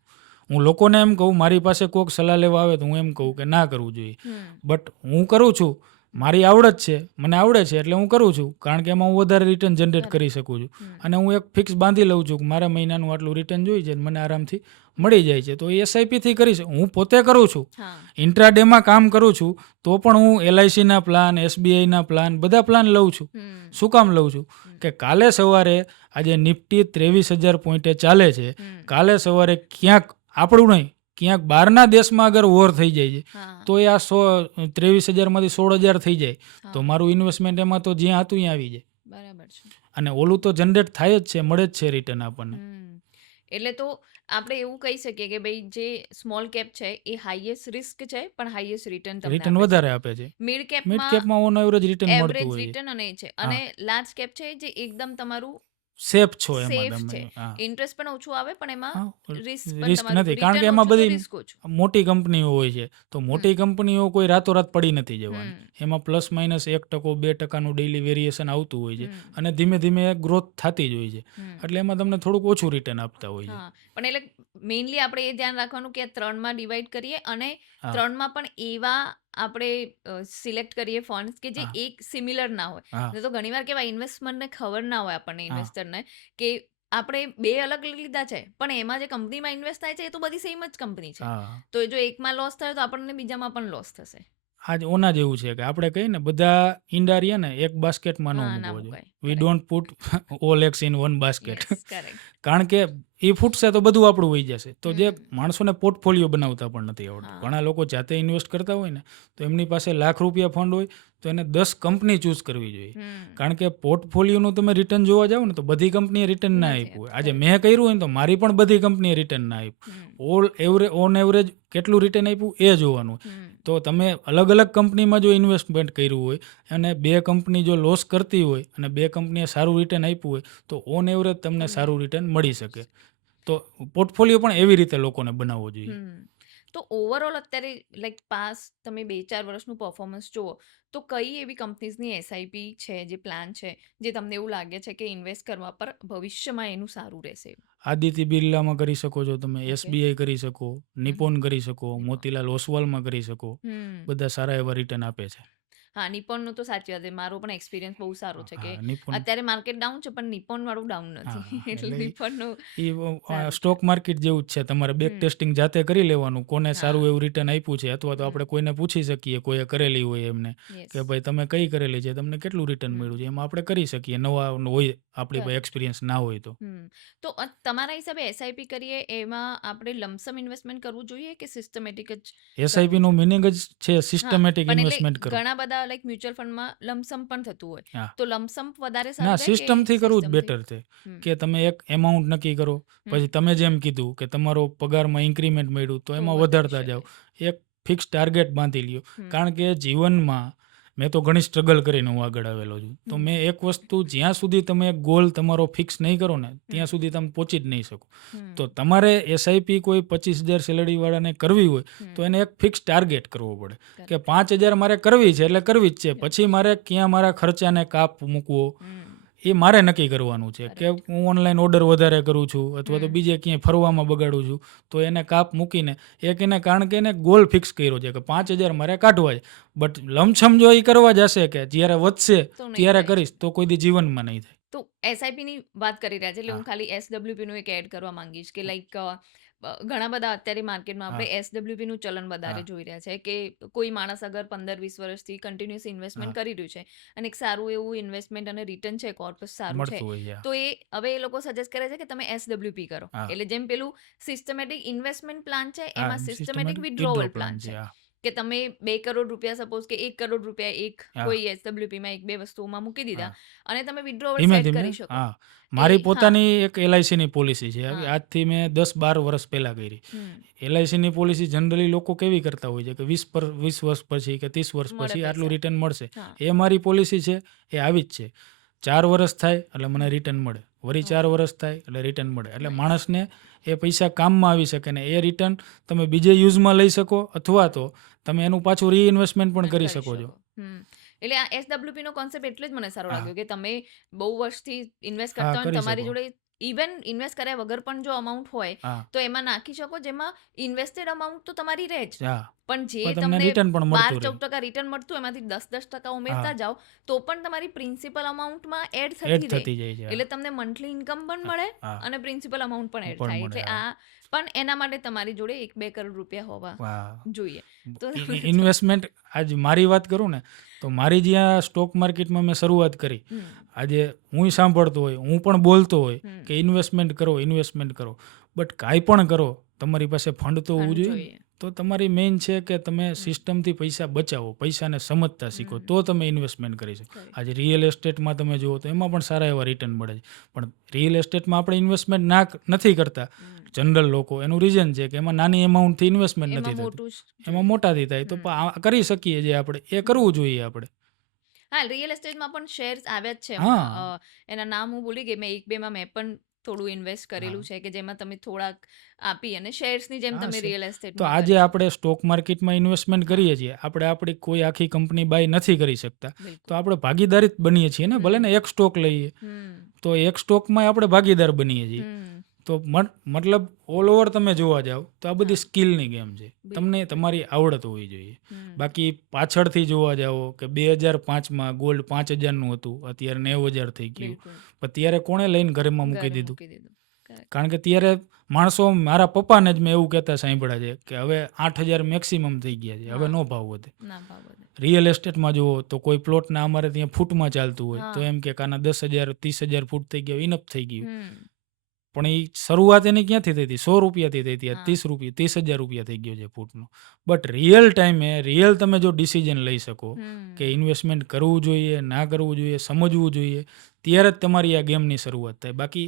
હું લોકોને એમ કહું, મારી પાસે કોઈક સલાહ લેવા આવે તો હું એમ કહું કે ના કરવું જોઈએ. હમ બટ હું કરું છું, મારી આવડત છે, મને આવડે છે એટલે હું કરું છું, કારણ કે એમાં હું વધારે રિટર્ન જનરેટ કરી બરાબર. શકું છું. હમ અને હું એક ફિક્સ બાંધી લઉં છું કે મારા મહિનાનું આટલું રિટર્ન જોઈએ છે અને મને આરામથી મળી જાય છે. તો એ એસઆઈપીથી કરી હું પોતે કરું છું. હા ઇન્ટ્રાડેમાં કામ કરું છું તો પણ હું એલઆઈસીના પ્લાન, એસબીઆઈના પ્લાન, બધા પ્લાન લઉં છું. હમ શું કામ લઉં છું? હમ કે કાલે સવારે આજે નિફ્ટી 23,000 પોઈન્ટે ચાલે છે. હમ કાલે સવારે ક્યાંક આપણું નહીં, ક્યાંક બહારના દેશમાં અગર વોર થઈ જાય છે હા તો એ આ 23,000માંથી 16,000 થઈ જાય તો હા મારું ઇન્વેસ્ટમેન્ટ એમાં તો જ્યાં હતું ત્યાં આવી જાય. બરાબર છે. અને ઓલું તો જનરેટ થાય જ છે, મળે જ છે રિટર્ન આપણને. એટલે તો આપણે એવું કહી શકીએ કે ભાઈ જે સ્મોલ કેપ છે એ હાઈએસ્ટ રિસ્ક છે પણ હાઈએસ્ટ રિટર્ન તમને રિટર્ન આપે છે. વધારે આપે છે. મિડ મિડ કેપમાં કેપમાં ઓન એવરેજ રિટર્ન મળતું એવરેજ હોય છે. રિટર્ન અને એ છે, હા, અને લાર્જ કેપ છે જે એકદમ તમારું સેફ છો એમાં સેફ તમે. છે. હા. ઇન્ટરેસ્ટ પણ ઓછું આવે પણ એમાં હા, રિસ્ક પણ રિસ્ક તમારું નથી, કારણ કે રિટર્ન એમાં ઓછું તો બધી રિસ્ક ઓછું. મોટી કંપનીઓ હોય છે. તો મોટી હમ કંપનીઓ કોઈ રાતોરાત પડી નથી જવાની. હમ એમાં પ્લસ માઇનસ 1% 2%નું ડેઈલી વેરિએશન આવતું હોય છે હમ અને ધીમે ધીમે ગ્રોથ થતી જ હોય છે. હમ એટલે એમાં તમને થોડુંક ઓછું રિટર્ન આપતા હોય છે. હા પણ એટલે મેઇનલી આપણે એ ધ્યાન રાખવાનું કે આ ત્રણમાં ડિવાઈડ કરીએ અને હા, ત્રણમાં પણ એવા આપણે સિલેક્ટ કરીએ ફંડ્સ કે જે હા, એક સિમિલર ના હોય. હા, નહીં તો ઘણીવાર કેવા ઇન્વેસ્ટમેન્ટને ખબર ના હોય આપણને, હા, ઇન્વેસ્ટરને, કે આપણે બે અલગ લીધા છે પણ એમાં જે કંપનીમાં ઇન્વેસ્ટ થાય છે એ તો બધી સેમ જ કંપની છે. હા. તો જો એકમાં લોસ થયો તો આપણને બીજામાં પણ લોસ થશે. આજ ઓના જેવું છે કે આપણે કહીએ ને, બધા ઈંડા રહ્યા ને એક બાસ્કેટમાં ન હા ના મૂકવો જોઈએ. મુકાય. વી correct. Don't put all eggs in one basket. Yes correct. કારણ કે એ ફૂટશે તો બધું આપણું વહી જશે. તો જે હમ માણસોને પોર્ટફોલિયો બનાવતા પણ નથી આવડતું. હા ઘણા લોકો જાતે ઇન્વેસ્ટ કરતા હોય ને તો એમની પાસે લાખ રૂપિયા ફંડ હોય તો એને 10 કંપની ચૂઝ કરવી જોઈએ. હમ કારણ કે પોર્ટફોલિયોનું તમે રિટર્ન જોવા જાવ ને તો બધી કંપનીએ રિટર્ન ના નથી આપ્યું હોય. આપતું. આજે કરેક્ટ. મેં કર્યું હોય ને તો મારી પણ બધી કંપનીએ રિટર્ન ના હમ આપ્યું. ઓન એવરેજ કેટલું રિટર્ન આપ્યું એ જોવાનું. હમ તો તમે અલગ અલગ કંપનીમાં જો ઇન્વેસ્ટમેન્ટ કર્યું હોય અને બે કંપની જો લોસ કરતી હોય અને બે કંપનીએ સારું રિટર્ન આપ્યું હોય તો ઓન એવરેજ તમને તમને સારું રિટર્ન મળી મળી શકે. શકે. તો પોર્ટફોલિયો પણ એવી રીતે લોકોને બનાવવો જોઈએ. હમ તો ઓવરઓલ અત્યારે લાઈક પાસ તમે 2-4 વર્ષનું પરફોર્મન્સ જુઓ તો કઈ એવી કંપનીઝની એસઆઈપી છે, જે પ્લાન છે, જે તમને એવું લાગે છે કે ઇન્વેસ્ટ કરવા પર ભવિષ્યમાં એનું સારું રહેશે? આદિત્ય બિરલામાં કરી શકો છો તમે, ઓકે. એસબીઆઈ કરી શકો, હમ નિપ્પોન કરી શકો, નિપોન. મોતીલાલ ઓસવાલમાં કરી શકો. હમ બધા સારા એવા રિટર્ન આપે છે. હા નિપોનનું તો સાચી વાત છે, મારો પણ એક્સપિરિયન્સ બહુ સારો છે કે હા, નિપ્પોન. અત્યારે માર્કેટ ડાઉન છે પણ નિપોન વાળું ડાઉન નથી. હા, એટલે એટલે નિપોનનું એ સારું છે. સ્ટોક માર્કેટ જેવું જ છે. તમારે બેક હમ ટેસ્ટિંગ જાતે કરી લેવાનું, કોને હા. સારું એવું રિટર્ન આપ્યું છે, અથવા તો હમ આપણે કોઈને પૂછી શકીએ, કોઈએ કરેલી હોય એમને, યસ. કે ભાઈ તમે કઈ કરેલી છે, તમને કેટલું રિટર્ન હમ મળ્યું છે. એમાં આપણે કરી શકીએ, નવા હોય આપણી પાસે કરેક્ટ. એક્સપિરિયન્સ ના હોય તો. તો તમારા હિસાબે એસઆઈપી કરીએ એમાં આપણે લમસમ ઇન્વેસ્ટમેન્ટ કરવું જોઈએ કે સિસ્ટમેટિક જ કરવું એસઆઈપીનું જોઈએ? મિનિંગ જ છે હા સિસ્ટમેટિક પણ એટલે ઇન્વેસ્ટમેન્ટ કરો. ઘણા બધા લાઈક મ્યુચ્યુઅલ ફંડમાં લમસમ પણ થતું હોય, હા. તો લમસમ વધારે ના, સારું રહે કે સિસ્ટમથી કરવું જ સિસ્ટમથી? બેટર છે. હમ કે તમે એક અમાઉન્ટ નક્કી કરો, હમ પછી તમે જેમ કીધું કે તમારો પગારમાં ઇન્ક્રીમેન્ટ મળ્યું તો તો એમાં વધારી વધારતા જાઓ. શકાય. એક ફિક્સ ટાર્ગેટ બાંધી લ્યો. હમ કારણ કે જીવનમાં મેં તો ઘણી સ્ટ્રગલ કરીને હું આગળ આવેલો છું. તો હમ મેં એક વસ્તુ, જ્યાં સુધી તમે એક ગોલ તમારો ફિક્સ નહીં કરો ને હમ ત્યાં સુધી તમે પહોંચી જ નહીં શકો. તો હમ તમારે એસઆઈપી કોઈ 25,000 સેલરીવાળાને કરવી હોય તો હમ એને એક ફિક્સ ટાર્ગેટ કરવો પડે કે કરેક્ટ. 5,000 મારે કરવી છે એટલે કરવી જ છે. કરવી પછી છે. મારે ક્યાં મારા ખર્ચાને કાપ મૂકવો હમ એ મારે નક્કી કરવાનું છે. કે કરેક્ટ. હું ઓનલાઈન ઓર્ડર વધારે કરું છું અથવા તો હમ બીજે ક્યાંય ફરવામાં બગાડું છું, તો એને કાપ મૂકીને એક એને, કારણ કે એને ગોલ ફિક્સ કર્યો છે કે 5,000 મારે કાઢવા છે. બટ લમસમ જો એ કરવા જશે કે જ્યારે વધશે તો નહીં ત્યારે થાય. કરીશ, તો કોઈ દી જીવનમાં નહીં થાય. તો એસઆઈપીની વાત કરી રહ્યા છે એટલે હા, હું ખાલી એસડબ્લ્યુપીનું એક એડ કરવા માંગીશ કે લાઈક ઘણા બધા અત્યારે માર્કેટમાં હા, આપણે એસડબ્લ્યુપીનું ચલન વધારે હા, જોઈ રહ્યા છે કે કોઈ માણસ અગર 15-20 વર્ષથી કન્ટિન્યુઅસ હા, ઇન્વેસ્ટમેન્ટ કરી રહ્યું છે અને એક સારું એવું ઇન્વેસ્ટમેન્ટ અને રિટર્ન છે, કોર્પસ સારું છે, મળતું હોય છે. તો એ હવે એ લોકો સજેસ્ટ કરે છે કે તમે એસડબ્લ્યુપી કરો. હા, એટલે જેમ પેલું સિસ્ટમેટિક ઇન્વેસ્ટમેન્ટ પ્લાન છે હા, એમાં systematic systematic withdraw withdrawal plan plan છે. છે હા, કે તમે 2 કરોડ રૂપિયા સપોઝ કે 1 કરોડ રૂપિયા એક હા, કોઈ એસડબ્લ્યુપીમાં એક બે વસ્તુઓમાં મૂકી દીધા હા. અને તમે વિડ્રોવલ ધીમે સેટ ધીમે, કરી શકો. હા. એ મારી હા પોતાની એક એલઆઈસીની પોલિસી છે. હા આજથી મેં 10-12 વર્ષ પહેલાં કરી. હમ એલઆઈસીની પોલિસી જનરલી લોકો કેવી કરતા હોય છે કે 20 વર્ષ પછી કે 30 વર્ષ મળે પછી આટલું પૈસા. રિટર્ન મળશે. હા એ મારી પોલિસી છે, એ આવી જ છે. 4 વર્ષ થાય એટલે મને રિટર્ન મળે. વળી 4 વર્ષ થાય એટલે રિટર્ન મળે. એટલે માણસને એ પૈસા કામમાં આવી શકે ને એ રિટર્ન તમે બીજે યુઝમાં લઈ શકો અથવા તો તમે એનું પાછું રીઇન્વેસ્ટમેન્ટ પણ કરી શકો છો. એટલે આ SWP નો કોન્સેપ્ટ એટલે જ મને સારો હા. લાગ્યો કે તમે બહુ વર્ષથી ઇન્વેસ્ટ હા, કરતા હોય ને કરી તમારી શકો. જોડે ઇવન ઇન્વેસ્ટ કર્યા વગર પણ જો અમાઉન્ટ હોય હા, તો એમાં નાખી શકો, જેમાં ઇન્વેસ્ટેડ અમાઉન્ટ તો તમારી રહે જ, હા. પણ જે પણ તમને તમને રિટર્ન પણ મળતું રહે. 12-14% રિટર્ન મળતું હોય એમાંથી 10% ઉમેરતા હા, જાઓ તો પણ તમારી પ્રિન્સિપલ અમાઉન્ટમાં એડ એડ થતી રહે. થતી જાય છે. એટલે તમને મંથલી ઇન્કમ પણ હા, મળે હા. અને પ્રિન્સિપલ અમાઉન્ટ પણ એડ પણ થાય. મળે. એટલે હા. આ પણ એના માટે તમારી જોડે 1-2 કરોડ રૂપિયા હોવા વાહ! જોઈએ. તો તમે જો ઇન્વેસ્ટમેન્ટ આજ મારી વાત કરું ને તો મારી જ્યાં સ્ટોક માર્કેટમાં મેં શરૂઆત કરી, હમ, આજે હુંય સાંભળતો હોય, હું પણ બોલતો હોય હમ, કે ઇન્વેસ્ટમેન્ટ કરો. બટ કાંઈ પણ કરો, તમારી પાસે ફંડ તો હોવું ફંડ જોઈએ ને. જોઈએ. તો તમારી મેઇન છે કે તમે હમ, સિસ્ટમથી પૈસા બચાવો, પૈસાને સમજતા શીખો, તો હમ, તમે ઇન્વેસ્ટમેન્ટ કરી શકો. કરી આજે રિયલ એસ્ટેટમાં તમે જુઓ તો એમાં પણ સારા એવા રિટર્ન મળે છે. પણ રિયલ એસ્ટેટમાં આપણે ઇન્વેસ્ટમેન્ટ નથી કરતા હમ. જનરલ લોકો. એનું રીઝન છે કે એમાં નાની એમાઉન્ટથી ઇન્વેસ્ટમેન્ટ નથી એમાં થતી. મોટું જ એમાં જોઈએ. મોટાથી થાય તો કરી શકીએ જે આપણે એ હમ. કરવું જોઈએ આપણે. હા, રિયલ એસ્ટેટમાં પણ શેર્સ આવ્યા જ છે હમણાં. હા, એના નામ હું ભૂલી ગઈ. મેં 1-2 માં મેં પણ થોડું ઇન્વેસ્ટ હા, કરેલું છે કે જેમાં તમે થોડાક આપી અને શેર્સની જેમ હા તમે છે. રિયલ તો એસ્ટેટમાં આજે કરી શકો. આપણે સ્ટોક માર્કેટમાં ઇન્વેસ્ટમેન્ટ હા, કરીએ છીએ. આપણે આપણી કોઈ આખી કંપની બાય નથી કરી શકતા. તો બિલકુલ. આપણે ભાગીદારી જ બનીએ છીએ ને. ભલે ને હમ, એક સ્ટોક લઈએ હમ, તો એક સ્ટોકમાં આપણે ભાગીદાર બનીએ છીએ. હમ. તો મતલબ ઓલ ઓવર તમે જોવા જાઓ તો આ બધી હા, સ્કિલની ગેમ છે. તમને બિલકુલ, બિલકુલ. તમારી આવડત હોવી જોઈએ. હમ, બાકી પાછળથી જોવા જાઓ કે 2005માં ગોલ્ડ 5,000નું હતું, અત્યારે 90,000 થઈ ગયું. બિલકુલ. પણ ત્યારે કોણે લઈને ઘરમાં મૂકી ઘરે દીધું? મૂકી દીધું. કરેક્ટ. કારણ કે ત્યારે માણસો, મારા પપ્પાને જ મેં એવું કહેતા સાંભળ્યા છે કે હવે 8,000 મેક્સિમમ થઈ ગયા છે, હવે હા, નો ભાવ વધે. ના ભાવ વધે. રિયલ એસ્ટેટમાં જુઓ તો કોઈ પ્લોટના અમારે ત્યાં ફૂટમાં ચાલતું હોય તો હા, એમ કે આના 10,000 30,000 ફૂટ થઈ ગયા, ઇનફ થઈ ગયું. હમ, પણ એ શરૂઆત એની ક્યાંથી થઈ હતી? 100 રૂપિયાથી થઈ હતી. આ હા, 30 રૂપિયા, 30,000 રૂપિયા થઈ ગયો છે ફૂટનો. બટ રિયલ ટાઈમે તમે જો ડિસિઝન લઈ શકો કે હમ, ઇન્વેસ્ટમેન્ટ કરવું જોઈએ, ના કરવું જોઈએ, સમજવું જોઈએ, ત્યારે જ તમારી આ ગેમની શરૂઆત થાય. બાકી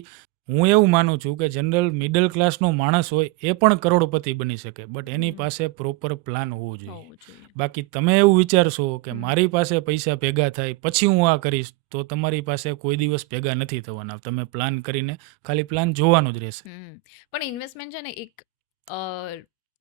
હું એવું માનું છું કે જનરલ મિડલ ક્લાસનો માણસ હોય એ પણ કરોડપતિ બની શકે, બટ એની હમ. પાસે પ્રોપર પ્લાન હોવો જોઈએ. હોવું જોઈએ. બાકી તમે એવું વિચારશો કે હમ. મારી પાસે પૈસા ભેગા થાય પછી હું આ કરીશ, તો તમારી પાસે કોઈ દિવસ ભેગા નથી થવાના. તમે પ્લાન કરીને ખાલી પ્લાન જોવાનો જ રહેશે. પણ ઇન્વેસ્ટમેન્ટ છે ને એક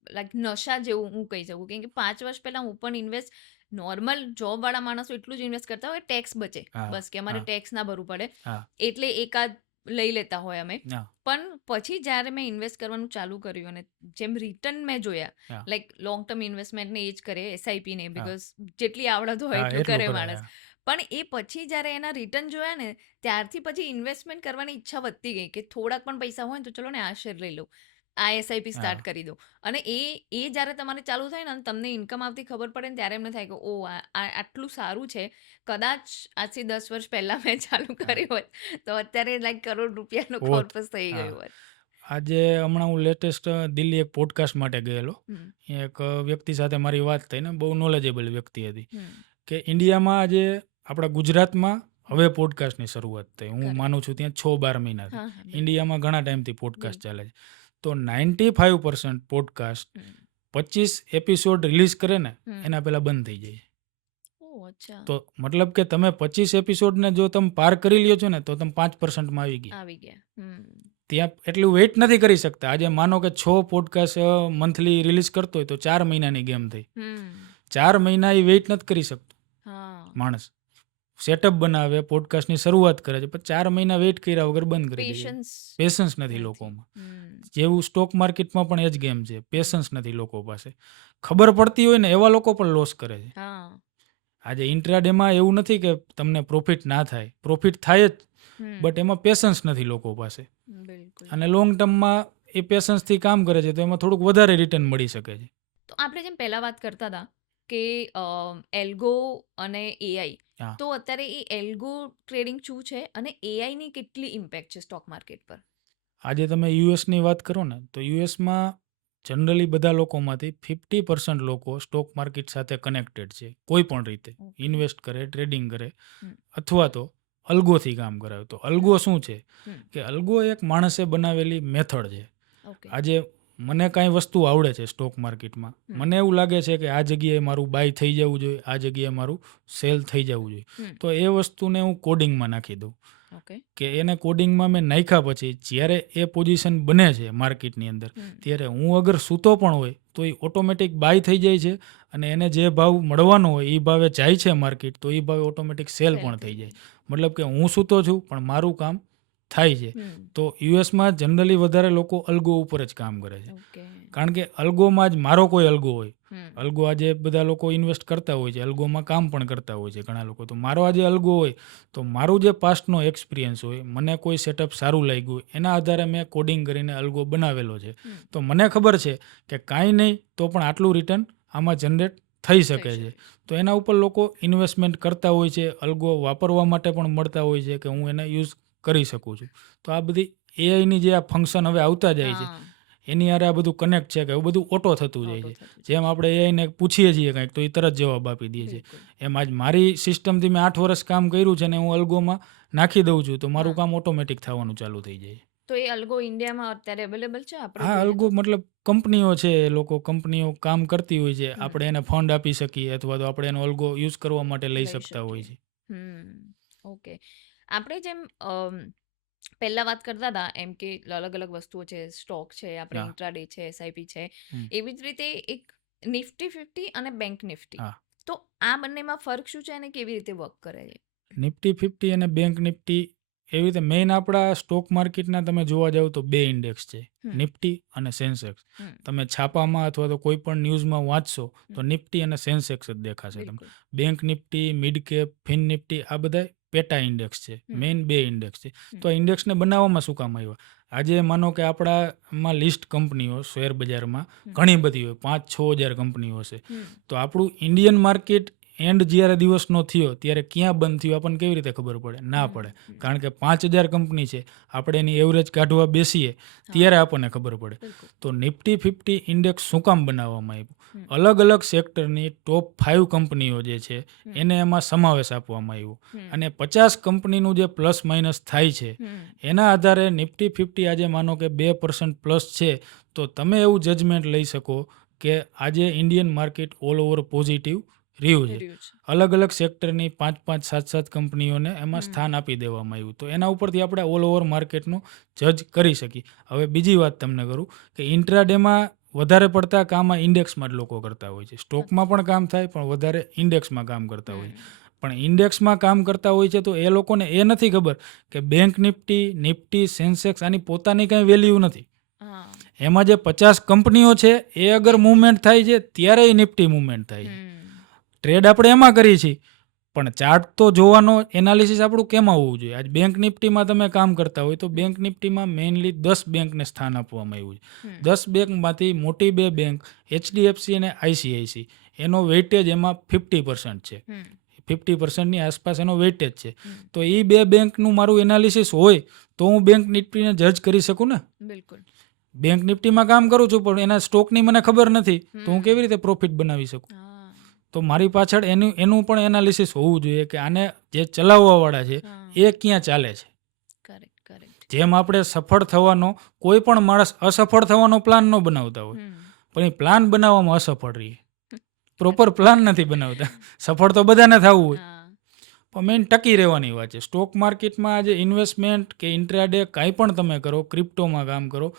લાઈક નશા જેવું હું કહી શકું, કેમ કે 5 વર્ષ પહેલા હું પણ નોર્મલ જોબ વાળા માણસો એટલું જ ઇન્વેસ્ટ કરતા હોય, ટેક્સ બચે હા, બસ, કે અમારે હા, ટેક્સ ના ભરવું પડે હા, એટલે એકાદ લઈ લેતા હોય અમે. હા, પણ પછી જ્યારે મેં ઇન્વેસ્ટ કરવાનું ચાલુ કર્યું અને જેમ રિટર્ન મેં જોયા, હા, લાઈક લોંગ ટર્મ ઇન્વેસ્ટમેન્ટને એ જ કરે, SIP ને, હા, બિકોઝ જેટલી આવડત હોય હા, એટલું એટલું કરે કરાય. માણસ. હા. પણ એ પછી જ્યારે એના રિટર્ન જોયા ને, ત્યારથી પછી ઇન્વેસ્ટમેન્ટ કરવાની ઈચ્છા વધતી ગઈ કે થોડાક પણ પૈસા હોય ને તો ચલો ને આ શેર લઈ લઉં, આ SIP હા, સ્ટાર્ટ કરી દો. અને એ જ્યારે તમારે ચાલુ થાય ને અને તમને ઇન્કમ આવતી ખબર પડે ને, ત્યારે એમને થાય કે ઓ આટલું સારું છે. કદાચ આજથી 10 વર્ષ પહેલા મેં ચાલુ હા. કર્યું હોત તો અત્યારે લાઈક કરોડ રૂપિયાનો હોત. કોર્પસ થઈ હા. ગયું હોત. આજે હમણાં હું લેટેસ્ટ દિલ્હી એક પોડકાસ્ટ માટે ગયેલો. હમ, એક વ્યક્તિ સાથે મારી વાત થઈ ને, બહુ નોલેજેબલ વ્યક્તિ હતી. હમ, કે ઇન્ડિયામાં આજે આપણા ગુજરાતમાં હમ. હવે પોડકાસ્ટની શરૂઆત થઈ. હું કરેક્ટ. માનું છું ત્યાં 6-12 મહિનાથી. હા, હા, બિલકુલ, ઇન્ડિયામાં ઘણા ટાઈમથી પોડકાસ્ટ બિલકુલ. ચાલે છે. તો 95% પોડકાસ્ટ હમ, 25 એપિસોડ રિલીઝ કરે ને હમ. એના પહેલાં બંધ થઈ જાય. ઓહ, અચ્છા. તો મતલબ કે તમે 25 એપિસોડને જો તમે પાર કરી લ્યો છો ને તો તમે 5%માં આવી ગયા. આવી ગયા. ત્યાં એટલું વેઇટ નથી કરી શકતા. આજે માનો કે 6 પોડકાસ્ટ મંથલી રિલીઝ કરતો હોય તો 4 મહિનાની ગેમ થઈ. હમ. 4 મહિના એ વેઇટ નથી કરી શકતો હા. માણસ. સેટઅપ બનાવે, પોડકાસ્ટની શરૂઆત કરે છે, પણ 4 મહિના વેઇટ કર્યા વગર બંધ કરી દે છે. પેશન્સ પેશન્સ નથી નથી. લોકોમાં. જેવું સ્ટોક માર્કેટમાં પણ એ જ ગેમ છે. પેશન્સ નથી લોકો પાસે. ખબર પડતી હોય ને એવા લોકો પણ લોસ કરે છે. હા. આજે ઇન્ટ્રાડેમાં એવું નથી કે તમને પ્રોફિટ ના થાય, પ્રોફિટ થાય જ, બટ એમાં પેશન્સ નથી લોકો પાસે. બિલકુલ. અને લોંગ ટર્મમાં એ પેશન્સથી કામ કરે છે તો એમાં થોડુંક વધારે રિટર્ન મળી શકે છે. તો આપણે જેમ પહેલા વાત કરતા હતા કે એલ્ગો અને AI, હા. તો અત્યારે એ એલ્ગો ટ્રેડિંગ શું છે અને એઆઈની કેટલી ઇમ્પેક્ટ છે સ્ટોક માર્કેટ પર? આજે તમે યુએસની વાત કરો ને તો યુએસમાં જનરલી બધા લોકોમાંથી 50% લોકો સ્ટોક માર્કેટ સાથે કનેક્ટેડ છે કોઈ પણ રીતે. ઓકે. ઇન્વેસ્ટ કરે, ટ્રેડિંગ કરે હમ, અથવા તો અલ્ગોથી કામ કરાવે. તો હમ, અલ્ગો શું છે? હમ. કે અલ્ગો એક માણસે બનાવેલી મેથડ છે. ઓકે. આજે મને કાંઈ વસ્તુ આવડે છે સ્ટોક માર્કેટમાં, મને એવું લાગે છે કે આ જગ્યાએ મારું બાય થઈ જવું જોઈએ, આ જગ્યાએ મારું સેલ થઈ જવું જોઈએ, તો એ વસ્તુને હું કોડિંગમાં નાખી દઉં. ઓકે. કે એને કોડિંગમાં મેં નાખ્યા પછી જ્યારે એ પોઝિશન બને છે માર્કેટની અંદર, ત્યારે હું અગર સૂતો પણ હોય તો એ ઓટોમેટિક બાય થઈ જાય છે, અને એને જે ભાવ મળવાનો હોય એ ભાવે જાય છે માર્કેટ, તો એ ભાવે ઓટોમેટિક સેલ પણ થઈ જાય. મતલબ કે હું સૂતો છું પણ મારું કામ થાય છે. તો યુએસમાં જનરલી વધારે લોકો અલ્ગો ઉપર જ કામ કરે છે, ઓકે. કારણ કે અલ્ગોમાં જ મારો કોઈ અલ્ગો હોય. અલ્ગો આજે બધા લોકો ઇન્વેસ્ટ કરતા હોય છે, અલ્ગોમાં કામ પણ કરતા હોય છે ઘણા લોકો. તો મારો આજે અલ્ગો હોય તો મારું જે પાસ્ટનો એક્સપિરિયન્સ હોય, મને કોઈ સેટઅપ સારું લાગ્યું, એના આધારે મેં કોડિંગ કરીને અલ્ગો બનાવેલો છે. તો મને ખબર છે કે કાંઈ નહીં તો પણ આટલું રિટર્ન આમાં જનરેટ થઈ શકે છે. તો એના ઉપર લોકો ઇન્વેસ્ટમેન્ટ કરતા હોય છે, અલ્ગો વાપરવા માટે પણ મળતા હોય છે કે હું એને યુઝ કરી શકું છું. તો આ બધી એઆઈની જે આ ફંક્શન હવે આવતા જાય છે, એની હારે આ બધું કનેક્ટ છે કે એવું બધું ઓટો થતું જાય છે. જેમ આપણે એઆઈને પૂછીએ છીએ કંઈક તો એ તરત જવાબ આપી દે છે. એમ આજ મારી સિસ્ટમથી મેં 8 વર્ષ કામ કર્યું છે ને હું અલ્ગોમાં નાખી દઉં છું તો મારું કામ ઓટોમેટિક થવાનું ચાલુ થઈ જાય. તો એ અલ્ગો ઇન્ડિયામાં અત્યારે અવેલેબલ છે આપણે હા, જોઈએ અલ્ગો તો? મતલબ કંપનીઓ છે, એ લોકો કંપનીઓ કામ કરતી હોય છે, આપણે એને ફંડ આપી શકીએ અથવા તો આપણે એનો અલ્ગો યુઝ કરવા માટે લઈ શકતા હોય છે. ઓકે. આપણે જેમ પહેલા વાત કરતા હતા એમ કે અલગ અલગ વસ્તુઓ છે, સ્ટોક છે, આપણે હા. ઇન્ટ્રાડે છે, એસઆઈપી છે, હમ. એવી જ રીતે એક નિફ્ટી 50 અને બેંક નિફ્ટી. હા. તો આ બંનેમાં ફરક શું છે અને કેવી રીતે વર્ક કરે છે? નિફ્ટી 50 અને બેંક નિફ્ટી એવી રીતે મેઇન આપણા સ્ટોક માર્કેટના તમે જોવા જાવ તો 2 ઇન્ડેક્સ છે, નિફ્ટી અને સેન્સેક્સ. તમે છાપામાં અથવા તો કોઈ પણ ન્યૂઝમાં વાંચશો તો નિફ્ટી અને સેન્સેક્સ જ દેખાશે તમને. બિલકુલ. Bank Nifty, mid cap, fin Nifty આ બધા પેટા ઇન્ડેક્સ છે, મેઇન 2 ઇન્ડેક્સ છે. તો આ ઇન્ડેક્સને બનાવવામાં શું કામ આવ્યા? આજે માનો કે આપણામાં લિસ્ટ કંપનીઓ શેર બજારમાં ઘણી બધી હોય, 5-6 હજાર કંપનીઓ છે. તો આપણું ઇન્ડિયન માર્કેટ એન્ડ જ્યારે દિવસનો થયો ત્યારે ક્યાં બંધ થયું આપણને કેવી રીતે ખબર પડે? ના પડે, કારણ કે 5,000 કંપની છે, આપણે એની એવરેજ કાઢવા બેસીએ ત્યારે આપણને ખબર પડે. તો નિફ્ટી 50 ઇન્ડેક્સ શું કામ બનાવવામાં આવ્યું? અલગ અલગ સેક્ટરની ટોપ 5 કંપનીઓ જે છે એને એમાં સમાવેશ આપવામાં આવ્યો, અને 50 કંપનીનું જે પ્લસ માઇનસ થાય છે એના આધારે નિફ્ટી 50 આજે માનો કે 2% પ્લસ છે, તો તમે એવું જજમેન્ટ લઈ શકો કે આજે Indian market all over positive રહ્યું છે. અલગ અલગ સેક્ટરની 5-5, 7-7 કંપનીઓને એમાં સ્થાન આપી દેવામાં આવ્યું. તો એના ઉપરથી આપણે ઓલ ઓવર માર્કેટનું જજ કરી શકીએ. હવે બીજી વાત તમને કરું કે ઇન્ટ્રાડેમાં વધારે પડતા કામ આ ઇન્ડેક્સમાં જ લોકો કરતા હોય છે. સ્ટોકમાં પણ કામ થાય પણ વધારે ઇન્ડેક્સમાં કામ કરતા હોય છે. પણ ઇન્ડેક્સમાં કામ કરતા હોય છે તો એ લોકોને એ નથી ખબર કે બેંક નિફ્ટી, સેન્સેક્સ આની પોતાની કાંઈ વેલ્યુ નથી. એમાં જે 50 કંપનીઓ છે એ અગર મૂવમેન્ટ થાય છે ત્યારે એ નિફ્ટી મૂવમેન્ટ થાય છે. ટ્રેડ આપણે એમાં કરીએ છીએ પણ ચાર્ટ તો જોવાનો, એનાલિસિસ આપણું કેમાં હોવું જોઈએ? આજ બેંક નિફ્ટીમાં તમે કામ કરતા હોય તો બેંક નિફ્ટીમાં મેઇનલી 10 બેંકને સ્થાન આપવામાં આવ્યું છે. 10 બેંકમાંથી મોટી 2 બેંક એચડીએફસી અને આઈસીઆઈસી, એનો વેઇટેજ એમાં 50% છે. 50%ની આસપાસ એનો વેઇટેજ છે. તો એ 2 બેંકનું મારું એનાલિસિસ હોય તો હું બેંક નિફ્ટીને જજ કરી શકું ને. બિલકુલ. બેંક નિફ્ટીમાં કામ કરું છું પણ એના સ્ટોકની મને ખબર નથી તો હું કેવી રીતે પ્રોફિટ બનાવી શકું? તો મારી પાછળ એનું પણ એનાલિસિસ હોવું જોઈએ કે આને જે ચલાવવાવાળા છે એ ક્યાં ચાલે છે. જેમ આપણે સફળ થવાનો, કોઈ પણ માણસ અસફળ થવાનો પ્લાન ન બનાવતા હોય, પણ એ પ્લાન બનાવવામાં અસફળ રહીએ, પ્રોપર પ્લાન નથી બનાવતા. સફળ તો બધાને થવું હોય, પણ મેઇન ટકી રહેવાની વાત છે. સ્ટોક માર્કેટમાં આજે ઇન્વેસ્ટમેન્ટ કે ઇન્ટ્રાડે કાંઈ પણ તમે કરો, ક્રિપ્ટોમાં કામ કરો,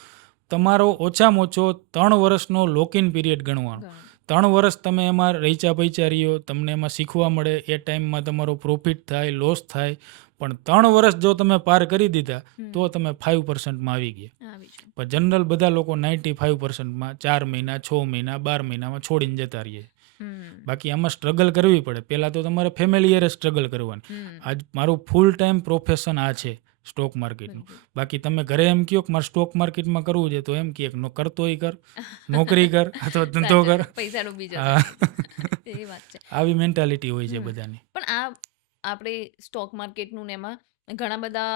તમારો ઓછામાં ઓછો 3 વર્ષનો લોકિન પીરિયડ ગણવાનો. 3 વર્ષ તમે એમાં રહીચા પૈચા રહ્યો, તમને એમાં શીખવા મળે, એ ટાઈમમાં તમારો પ્રોફિટ થાય, લોસ થાય, પણ 3 વર્ષ જો તમે પાર કરી દીધા તો તમે 5%માં આવી ગયા. પણ જનરલ બધા લોકો 95%માં 4 મહિના, 6 મહિના, 12 મહિનામાં છોડીને જતા રહીએ. બાકી આમાં સ્ટ્રગલ કરવી પડે. પહેલાં તો તમારે ફેમિલીયરે સ્ટ્રગલ કરવાની. આજ મારું ફૂલ ટાઈમ પ્રોફેશન આ છે સ્ટોક માર્કેટનું. બાકી તમે ઘરે એમ કહો કે મારે સ્ટોક માર્કેટમાં કરવું છે તો એમ કહે કે કરતોય કર, નોકરી કર અથવા ધંધો કર. આવી મેન્ટાલિટી હોય છે બધાની. પણ આ આપણે સ્ટોક માર્કેટનું ને એમાં ઘણા બધા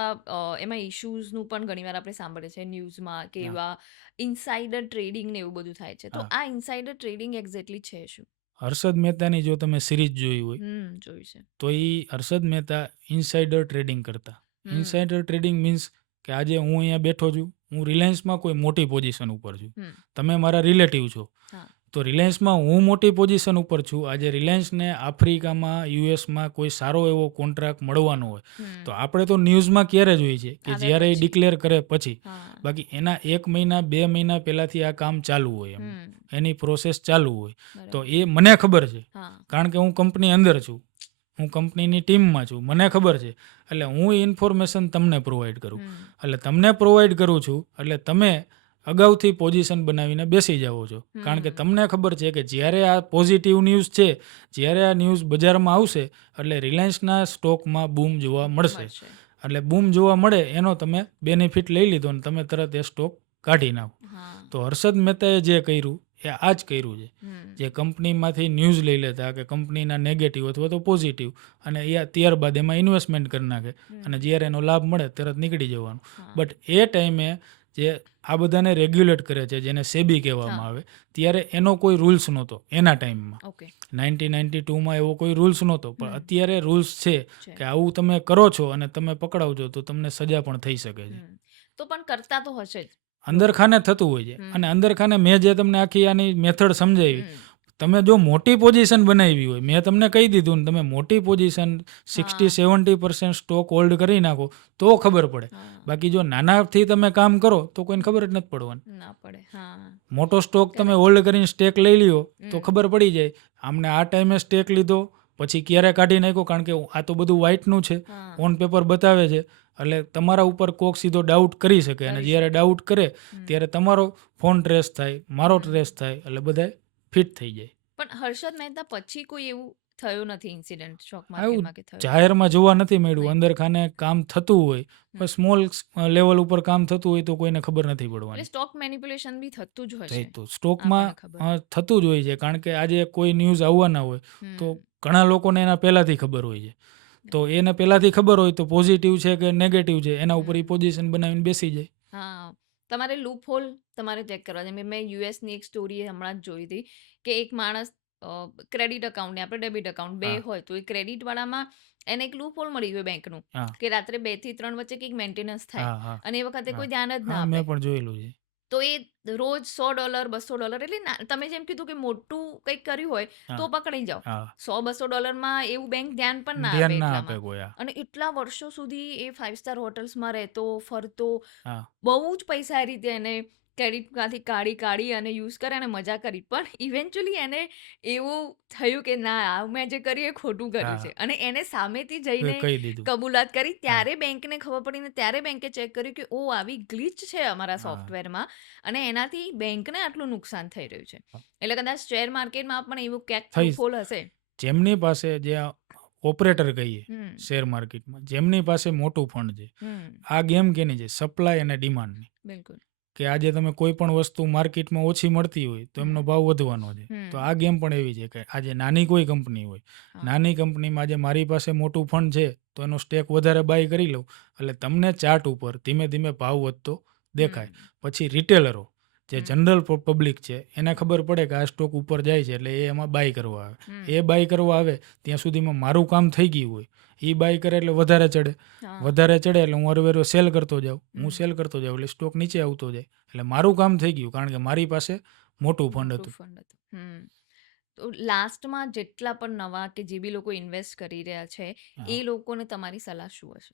એમાં ઇશ્યુઝનું પણ ઘણીવાર આપણે સાંભળીએ છીએ ન્યૂઝમાં કે એવા ઇનસાઇડર ટ્રેડિંગ ને એવું બધું થાય છે. તો આ ઇનસાઇડર ટ્રેડિંગ એક્ઝેક્ટલી છે શું? હર્ષદ મહેતાની જો તમે સિરીઝ જોઈ હોય જોઈ છે. તો એ હર્ષદ મહેતા ઇનસાઇડર ટ્રેડિંગ કરતા. ઇનસાઇડર ટ્રેડિંગ મીન્સ કે આજે હું અહીંયા બેઠો છું, હું રિલાયન્સમાં કોઈ મોટી પોઝિશન ઉપર છું, હમ તમે મારા રિલેટિવ છો, હા તો રિલાયન્સમાં હું મોટી પોઝિશન ઉપર છું. આજે રિલાયન્સને આફ્રિકામાં, યુએસમાં કોઈ સારો એવો કોન્ટ્રાક્ટ મળવાનો હોય તો હમ આપણે તો ન્યૂઝમાં ક્યારે જોઈએ છે કે આવે જ્યારે એ પછી ડિક્લેર કરે પછી. હા બાકી એના 1 મહિના 2 મહિના પહેલાંથી આ કામ ચાલુ હોય, એમ એની પ્રોસેસ ચાલુ હોય. તો બરાબર એ મને ખબર છે, હા કારણ કે હું કંપની અંદર છું, હું કંપનીની ટીમમાં છું, મને ખબર છે. એટલે હું એ ઇન્ફોર્મેશન તમને પ્રોવાઈડ કરું. હમ એટલે તમને પ્રોવાઈડ કરું છું એટલે તમે અગાઉથી પોઝિશન બનાવીને બેસી જાઓ છો, કારણ કે હમ તમને ખબર છે કે જ્યારે આ પોઝિટિવ ન્યૂઝ છે, જ્યારે આ ન્યૂઝ બજારમાં આવશે એટલે રિલાયન્સના સ્ટોકમાં બૂમ જોવા મળશે. મળશે એટલે બૂમ જોવા મળે એનો તમે બેનિફિટ લઈ લીધો અને તમે તરત એ સ્ટોક કાઢી નાખો. હા તો હર્ષદ મહેતાએ જે કર્યું એ આ જ કર્યું છે. હમ જે કંપનીમાંથી ન્યૂઝ લઈ લેતા કે કંપનીના નેગેટિવ અથવા તો પોઝિટિવ, અને એ ત્યારબાદ એમાં ઇન્વેસ્ટમેન્ટ કરી નાખે અને જ્યારે એનો લાભ મળે તરત નીકળી જવાનું. હા બટ એ ટાઈમે જે આ બધાને રેગ્યુલેટ કરે છે, જેને સેબી હા કહેવામાં આવે, ત્યારે એનો કોઈ રૂલ્સ નહોતો એના ટાઈમમાં. ઓકે 1992માં એવો કોઈ રૂલ્સ નહોતો, પણ હમ અત્યારે રૂલ્સ છે છે કે આવું તમે કરો છો અને તમે પકડાવજો તો તમને સજા પણ થઈ શકે છે. તો પણ કરતા તો હશે જ અંદર લોકો ખાને થતું હોય છે. અને અંદર ખાને મેં જે તમને આખી આની મેથડ સમજાવી, હમ તમે જો મોટી પોઝિશન બનાવી હોય, મેં તમને કહી દીધું ને, તમે મોટી પોઝિશન 60-70% સ્ટોક હોલ્ડ કરી નાખો તો ખબર પડે. હા બાકી જો નાનાથી તમે કામ કરો તો કોઈને ખબર જ નથી પડવાની. ના પડે હા મોટો સ્ટોક તમે Correct. હોલ્ડ કરીને સ્ટેક લઈ લ્યો તો હમ. ખબર પડી જાય આમને આ ટાઈમે સ્ટેક લીધો, પછી ક્યારે કાઢી નાખ્યો, કારણ કે આ તો બધું વ્હાઇટનું છે, હા ઓન પેપર બતાવે છે. એટલે તમારા ઉપર કોક સીધો ડાઉટ કરી શકે, અને કરી જ્યારે શકે. ડાઉટ કરે હમ. ત્યારે તમારો ફોન ટ્રેસ થાય, મારો હમ. ટ્રેસ થાય, એટલે બધાય ફિટ થઈ જાય. પણ હર્ષદ મહેતા પછી કોઈ એવું થયું નથી ઇન્સિડન્ટ સ્ટોક આવું માર્કેટમાં કે થયું જાહેરમાં જોવા નથી મળ્યું. નહીં. અંદર ખાને કામ થતું હોય, હમ. પણ સ્મોલ લેવલ ઉપર કામ થતું હોય તો કોઈને ખબર નથી એટલે પડવાની. સ્ટોક મેનિપ્યુલેશન બી થતું જ હશે તો સ્ટોકમાં આપણને ખબર થતું જ હોય છે, કારણ કે આજે કોઈ ન્યૂઝ આવવાના હોય તો હમ ઘણા લોકોને એના પહેલાંથી ખબર હોય છે. તો એને પહેલાંથી ખબર હોય તો પોઝિટિવ છે કે નેગેટિવ છે એના ઉપર એ હમ. પોઝિશન બનાવીને બેસી જાય. હા તમારે લૂપ હોલ તમારે ચેક કરવા છે. મેં યુએસની એક સ્ટોરી હમણાં જ જોઈ હતી કે એક માણસ ક્રેડિટ અકાઉન્ટ ને આપણે ડેબિટ અકાઉન્ટ બે હા હોય તો એ ક્રેડિટ વાળામાં એને એક લૂપ હોલ મળી ગયું બેંકનું હા કે રાત્રે 2 થી 3 વચ્ચે કંઈક મેન્ટેનન્સ થાય હા હા અને એ વખતે હા કોઈ ધ્યાન જ ના હા, આપે મેં પણ જોયેલું છે. તો એ રોજ $100 $200 એટલે તમે જેમ કીધું કે મોટું કંઈક કર્યું હોય તો હા પકડાઈ જાઓ હા, $100-200માં એવું બેંક ધ્યાન પણ ના ધ્યાન આપે ના આપે એટલામાં કોઈ. અને એટલા વર્ષો સુધી એ 5 સ્ટાર હોટલ્સમાં રહેતો ફરતો હા બહુ જ પૈસા એ રીતે એને ક્રેડિટમાંથી કાઢી અને યુઝ કરે અને મજા કરી પણ ઇવેન્ચ્યુઅલી એને એવું થયું કે ના આ મેં જે કર્યું એ ખોટું કર્યું હા છે અને એને સામેથી હા, જઈને કહી દીધું. કબૂલાત કરી હા ત્યારે બેંકને ખબર પડી ને ત્યારે બેંકે ચેક કર્યું કે ઓ આવી ગ્લિચ છે અમારા હા સોફ્ટવેરમાં અને એનાથી બેંકને આટલું નુકસાન થઈ રહ્યું છે હા. એટલે કદાચ શેર માર્કેટમાં પણ એવું ક્યાંક થઈ લૂપહોલ હશે જેમની પાસે જે ઓપરેટર કહીએ હમ શેર માર્કેટમાં, જેમની પાસે મોટું ફંડ છે, હમ આ ગેમ કેની છે? સપ્લાય અને ડિમાન્ડની. બિલકુલ કે આજે તમે કોઈ પણ વસ્તુ માર્કેટમાં ઓછી મળતી હોય તો એમનો હમ ભાવ વધવાનો છે. તો હમ આ ગેમ પણ એવી છે કે આજે નાની કોઈ કંપની હોય, હા નાની કંપનીમાં આજે મારી પાસે મોટું ફંડ છે તો એનો સ્ટેક વધારે બાય કરી લઉં એટલે તમને ચાર્ટ ઉપર ધીમે ધીમે ભાવ વધતો દેખાય. હમ પછી રિટેલરો જે હમ જનરલ પબ્લિક છે એને હમ ખબર પડે કે આ સ્ટોક ઉપર જાય છે એટલે એ એમાં બાય કરવા આવે. હમ એ બાય કરવા આવે ત્યાં સુધીમાં મારું કામ થઈ ગયું હોય, એ બાય કરે એટલે વધારે ચડે, હા વધારે ચડે એટલે હું હરવેરો સેલ કરતો જાઉં, હું હમ સેલ કરતો જાઉં એટલે સ્ટોક નીચે આવતો જાય. એટલે મારું કામ થઈ ગયું, કારણ કે મારી પાસે મોટું ફંડ મોટું હતું. ફંડ હતું તો લાસ્ટમાં જેટલા પણ નવા કે જે બી લોકો ઇન્વેસ્ટ કરી રહ્યા છે હા. એ લોકોને તમારી સલાહ શું હશે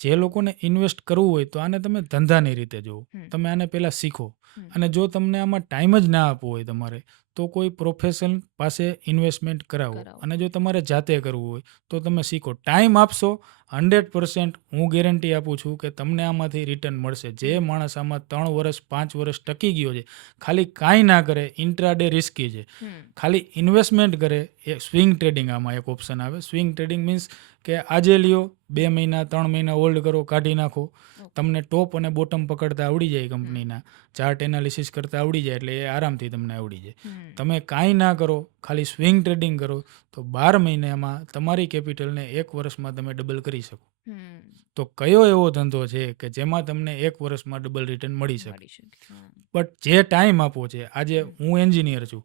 જે લોકોને ઇન્વેસ્ટ કરવું હોય તો આને તમે ધંધાની રીતે જુઓ. હમ તમે આને પહેલાં શીખો. હમ અને જો તમને આમાં ટાઈમ જ ના આપવો હોય તમારે તો કોઈ પ્રોફેશન પાસે ઇન્વેસ્ટમેન્ટ કરાવો. કરાવો અને જો તમારે જાતે કરવું હોય તો તમે શીખો. ટાઈમ આપશો 100% હું ગેરંટી આપું છું કે તમને આમાંથી રિટર્ન મળશે. જે હમ માણસ આમાં 3 વર્ષ 5 વર્ષ ટકી ગયો છે, ખાલી કાંઈ ના કરે, ઇન્ટ્રાડે રિસ્કી છે, હમ ખાલી ઇન્વેસ્ટમેન્ટ કરે, એ સ્વિંગ ટ્રેડિંગ આમાં એક ઓપ્શન આવે. સ્વિંગ ટ્રેડિંગ મીન્સ કે આજે લ્યો 2 મહિના 3 મહિના હોલ્ડ કરો, કાઢી નાખો. ઓકે તમને ટોપ અને બોટમ પકડતા આવડી જાય, હમ કંપનીના ચાર્ટ એનાલિસિસ કરતા આવડી જાય, એટલે એ આરામથી તમને આવડી જાય. હમ તમે કાંઈ ના કરો, ખાલી સ્વિંગ ટ્રેડિંગ કરો તો 12 મહિનામાં તમારી કેપિટલને 1 વર્ષમાં તમે ડબલ કરી શકો. હમ તો કયો એવો ધંધો છે કે જેમાં તમને 1 વર્ષમાં ડબલ રિટર્ન મળી શકે? મળી શકે હા બટ જે ટાઈમ આપવો છે, આજે હમ હું એન્જિનિયર છું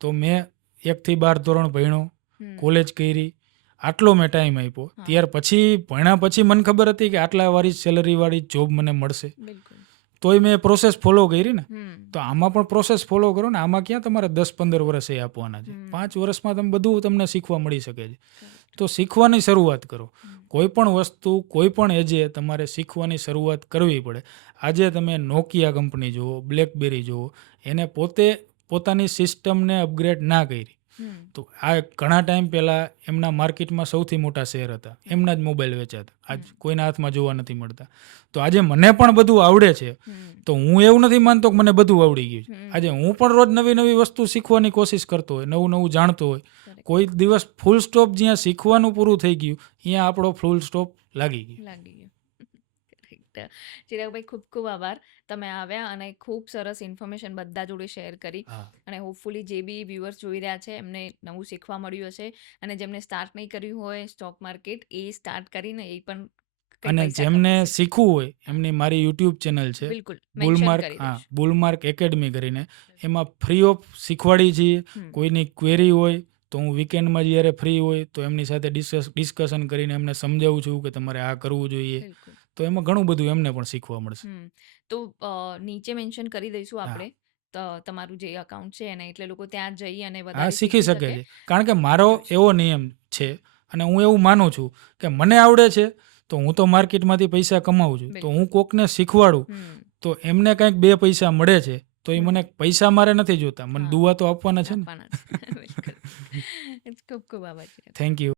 તો મેં 1 થી 12 ધોરણ ભણ્યો, હમ કોલેજ કરી, આટલો મેં ટાઈમ આપ્યો. હા. ત્યાર પછી ભણ્યા પછી મને ખબર હતી કે આટલા વાળી સેલરીવાળી જોબ મને મળશે. બિલકુલ. તોય મેં પ્રોસેસ ફોલો કરી ને. હમ. તો આમાં પણ પ્રોસેસ ફોલો કરો ને. આમાં ક્યાં તમારે 10-15 વર્ષ એ આપવાના છે. 5 વર્ષમાં તમે બધું તમને શીખવા મળી શકે છે. તો શીખવાની શરૂઆત કરો. કોઈ પણ વસ્તુ કોઈ પણ એજે તમારે શીખવાની શરૂઆત કરવી પડે. આજે તમે નોકિયા કંપની જુઓ, બ્લેકબેરી જુઓ, એને પોતાની સિસ્ટમને અપગ્રેડ ના કરી. હમ. તો આ ઘણા ટાઈમ પહેલાં એમના માર્કેટમાં સૌથી મોટા શેર હતા. એમના જ મોબાઈલ વેચાતા. આજ કોઈના હાથમાં જોવા નથી મળતા. તો આજે મને પણ બધું આવડે છે. તો હું એવું નથી માનતો કે મને બધું આવડી ગયું છે. આજે હું પણ રોજ નવી નવી વસ્તુ શીખવાની કોશિશ કરતો હોય, નવું નવું જાણતો હોય. કોઈ દિવસ ફૂલ સ્ટોપ જ્યાં શીખવાનું પૂરું થઈ ગયું ત્યાં આપણો ફૂલ સ્ટોપ લાગી ગયો. લાગી ગયું. કરેક્ટ. ચિરાગભાઈ, ખૂબ ખૂબ આભાર. તમે આવ્યા અને ખૂબ સરસ ઇન્ફોર્મેશન બધા જોડે શેર કરી. હા. અને હોપફુલી જે બી વ્યુઅર્સ જોઈ રહ્યા છે એમને નવું શીખવા મળ્યું હશે. અને જેમને સ્ટાર્ટ નહીં કર્યું હોય સ્ટોક માર્કેટ, એ સ્ટાર્ટ કરીને એ પણ કંઈ અને પૈસા જેમને કમાઈ શકે. શીખવું હોય એમની મારી યુટ્યુબ ચેનલ છે, બિલકુલ મેન્શન બુલમાર્ક. કરી હા, દઈશ. બુલમાર્ક એકેડમી કરીને. એમાં ફ્રી ઓફ શીખવાડી છીએ. હમ. કોઈની ક્વેરી હોય તો હું વીકેન્ડમાં જ્યારે ફ્રી હોય તો એમની સાથે ડિસ્કશન કરીને એમને સમજાવું છું કે તમારે આ કરવું જોઈએ. બિલકુલ. તો એમાં ઘણું બધું એમને પણ શીખવા મળશે. તો નીચે મેન્શન કરી દઈશું હા. આપણે તમારું જે અકાઉન્ટ છે એને, એટલે લોકો ત્યાં જઈ અને હા, વધારે શીખી શકે છે. કારણ કે અને મારો જોઈ શકે. એવો નિયમ છે અને હું એવું માનું છું કે મને આવડે છે તો હું તો માર્કેટમાંથી પૈસા કમાવું છું. તો બિલકુલ. હું કોકને શીખવાડું હમ. તો એમને કંઈક 2 પૈસા મળે છે તો એ હમ. મને પૈસા મારે નથી જોતા. મને હા. દુઆ તો આપવાના છે ને. આપવાના છે. બિલકુલ. ખૂબ ખૂબ આભાર. ચિરાગ. Thank you.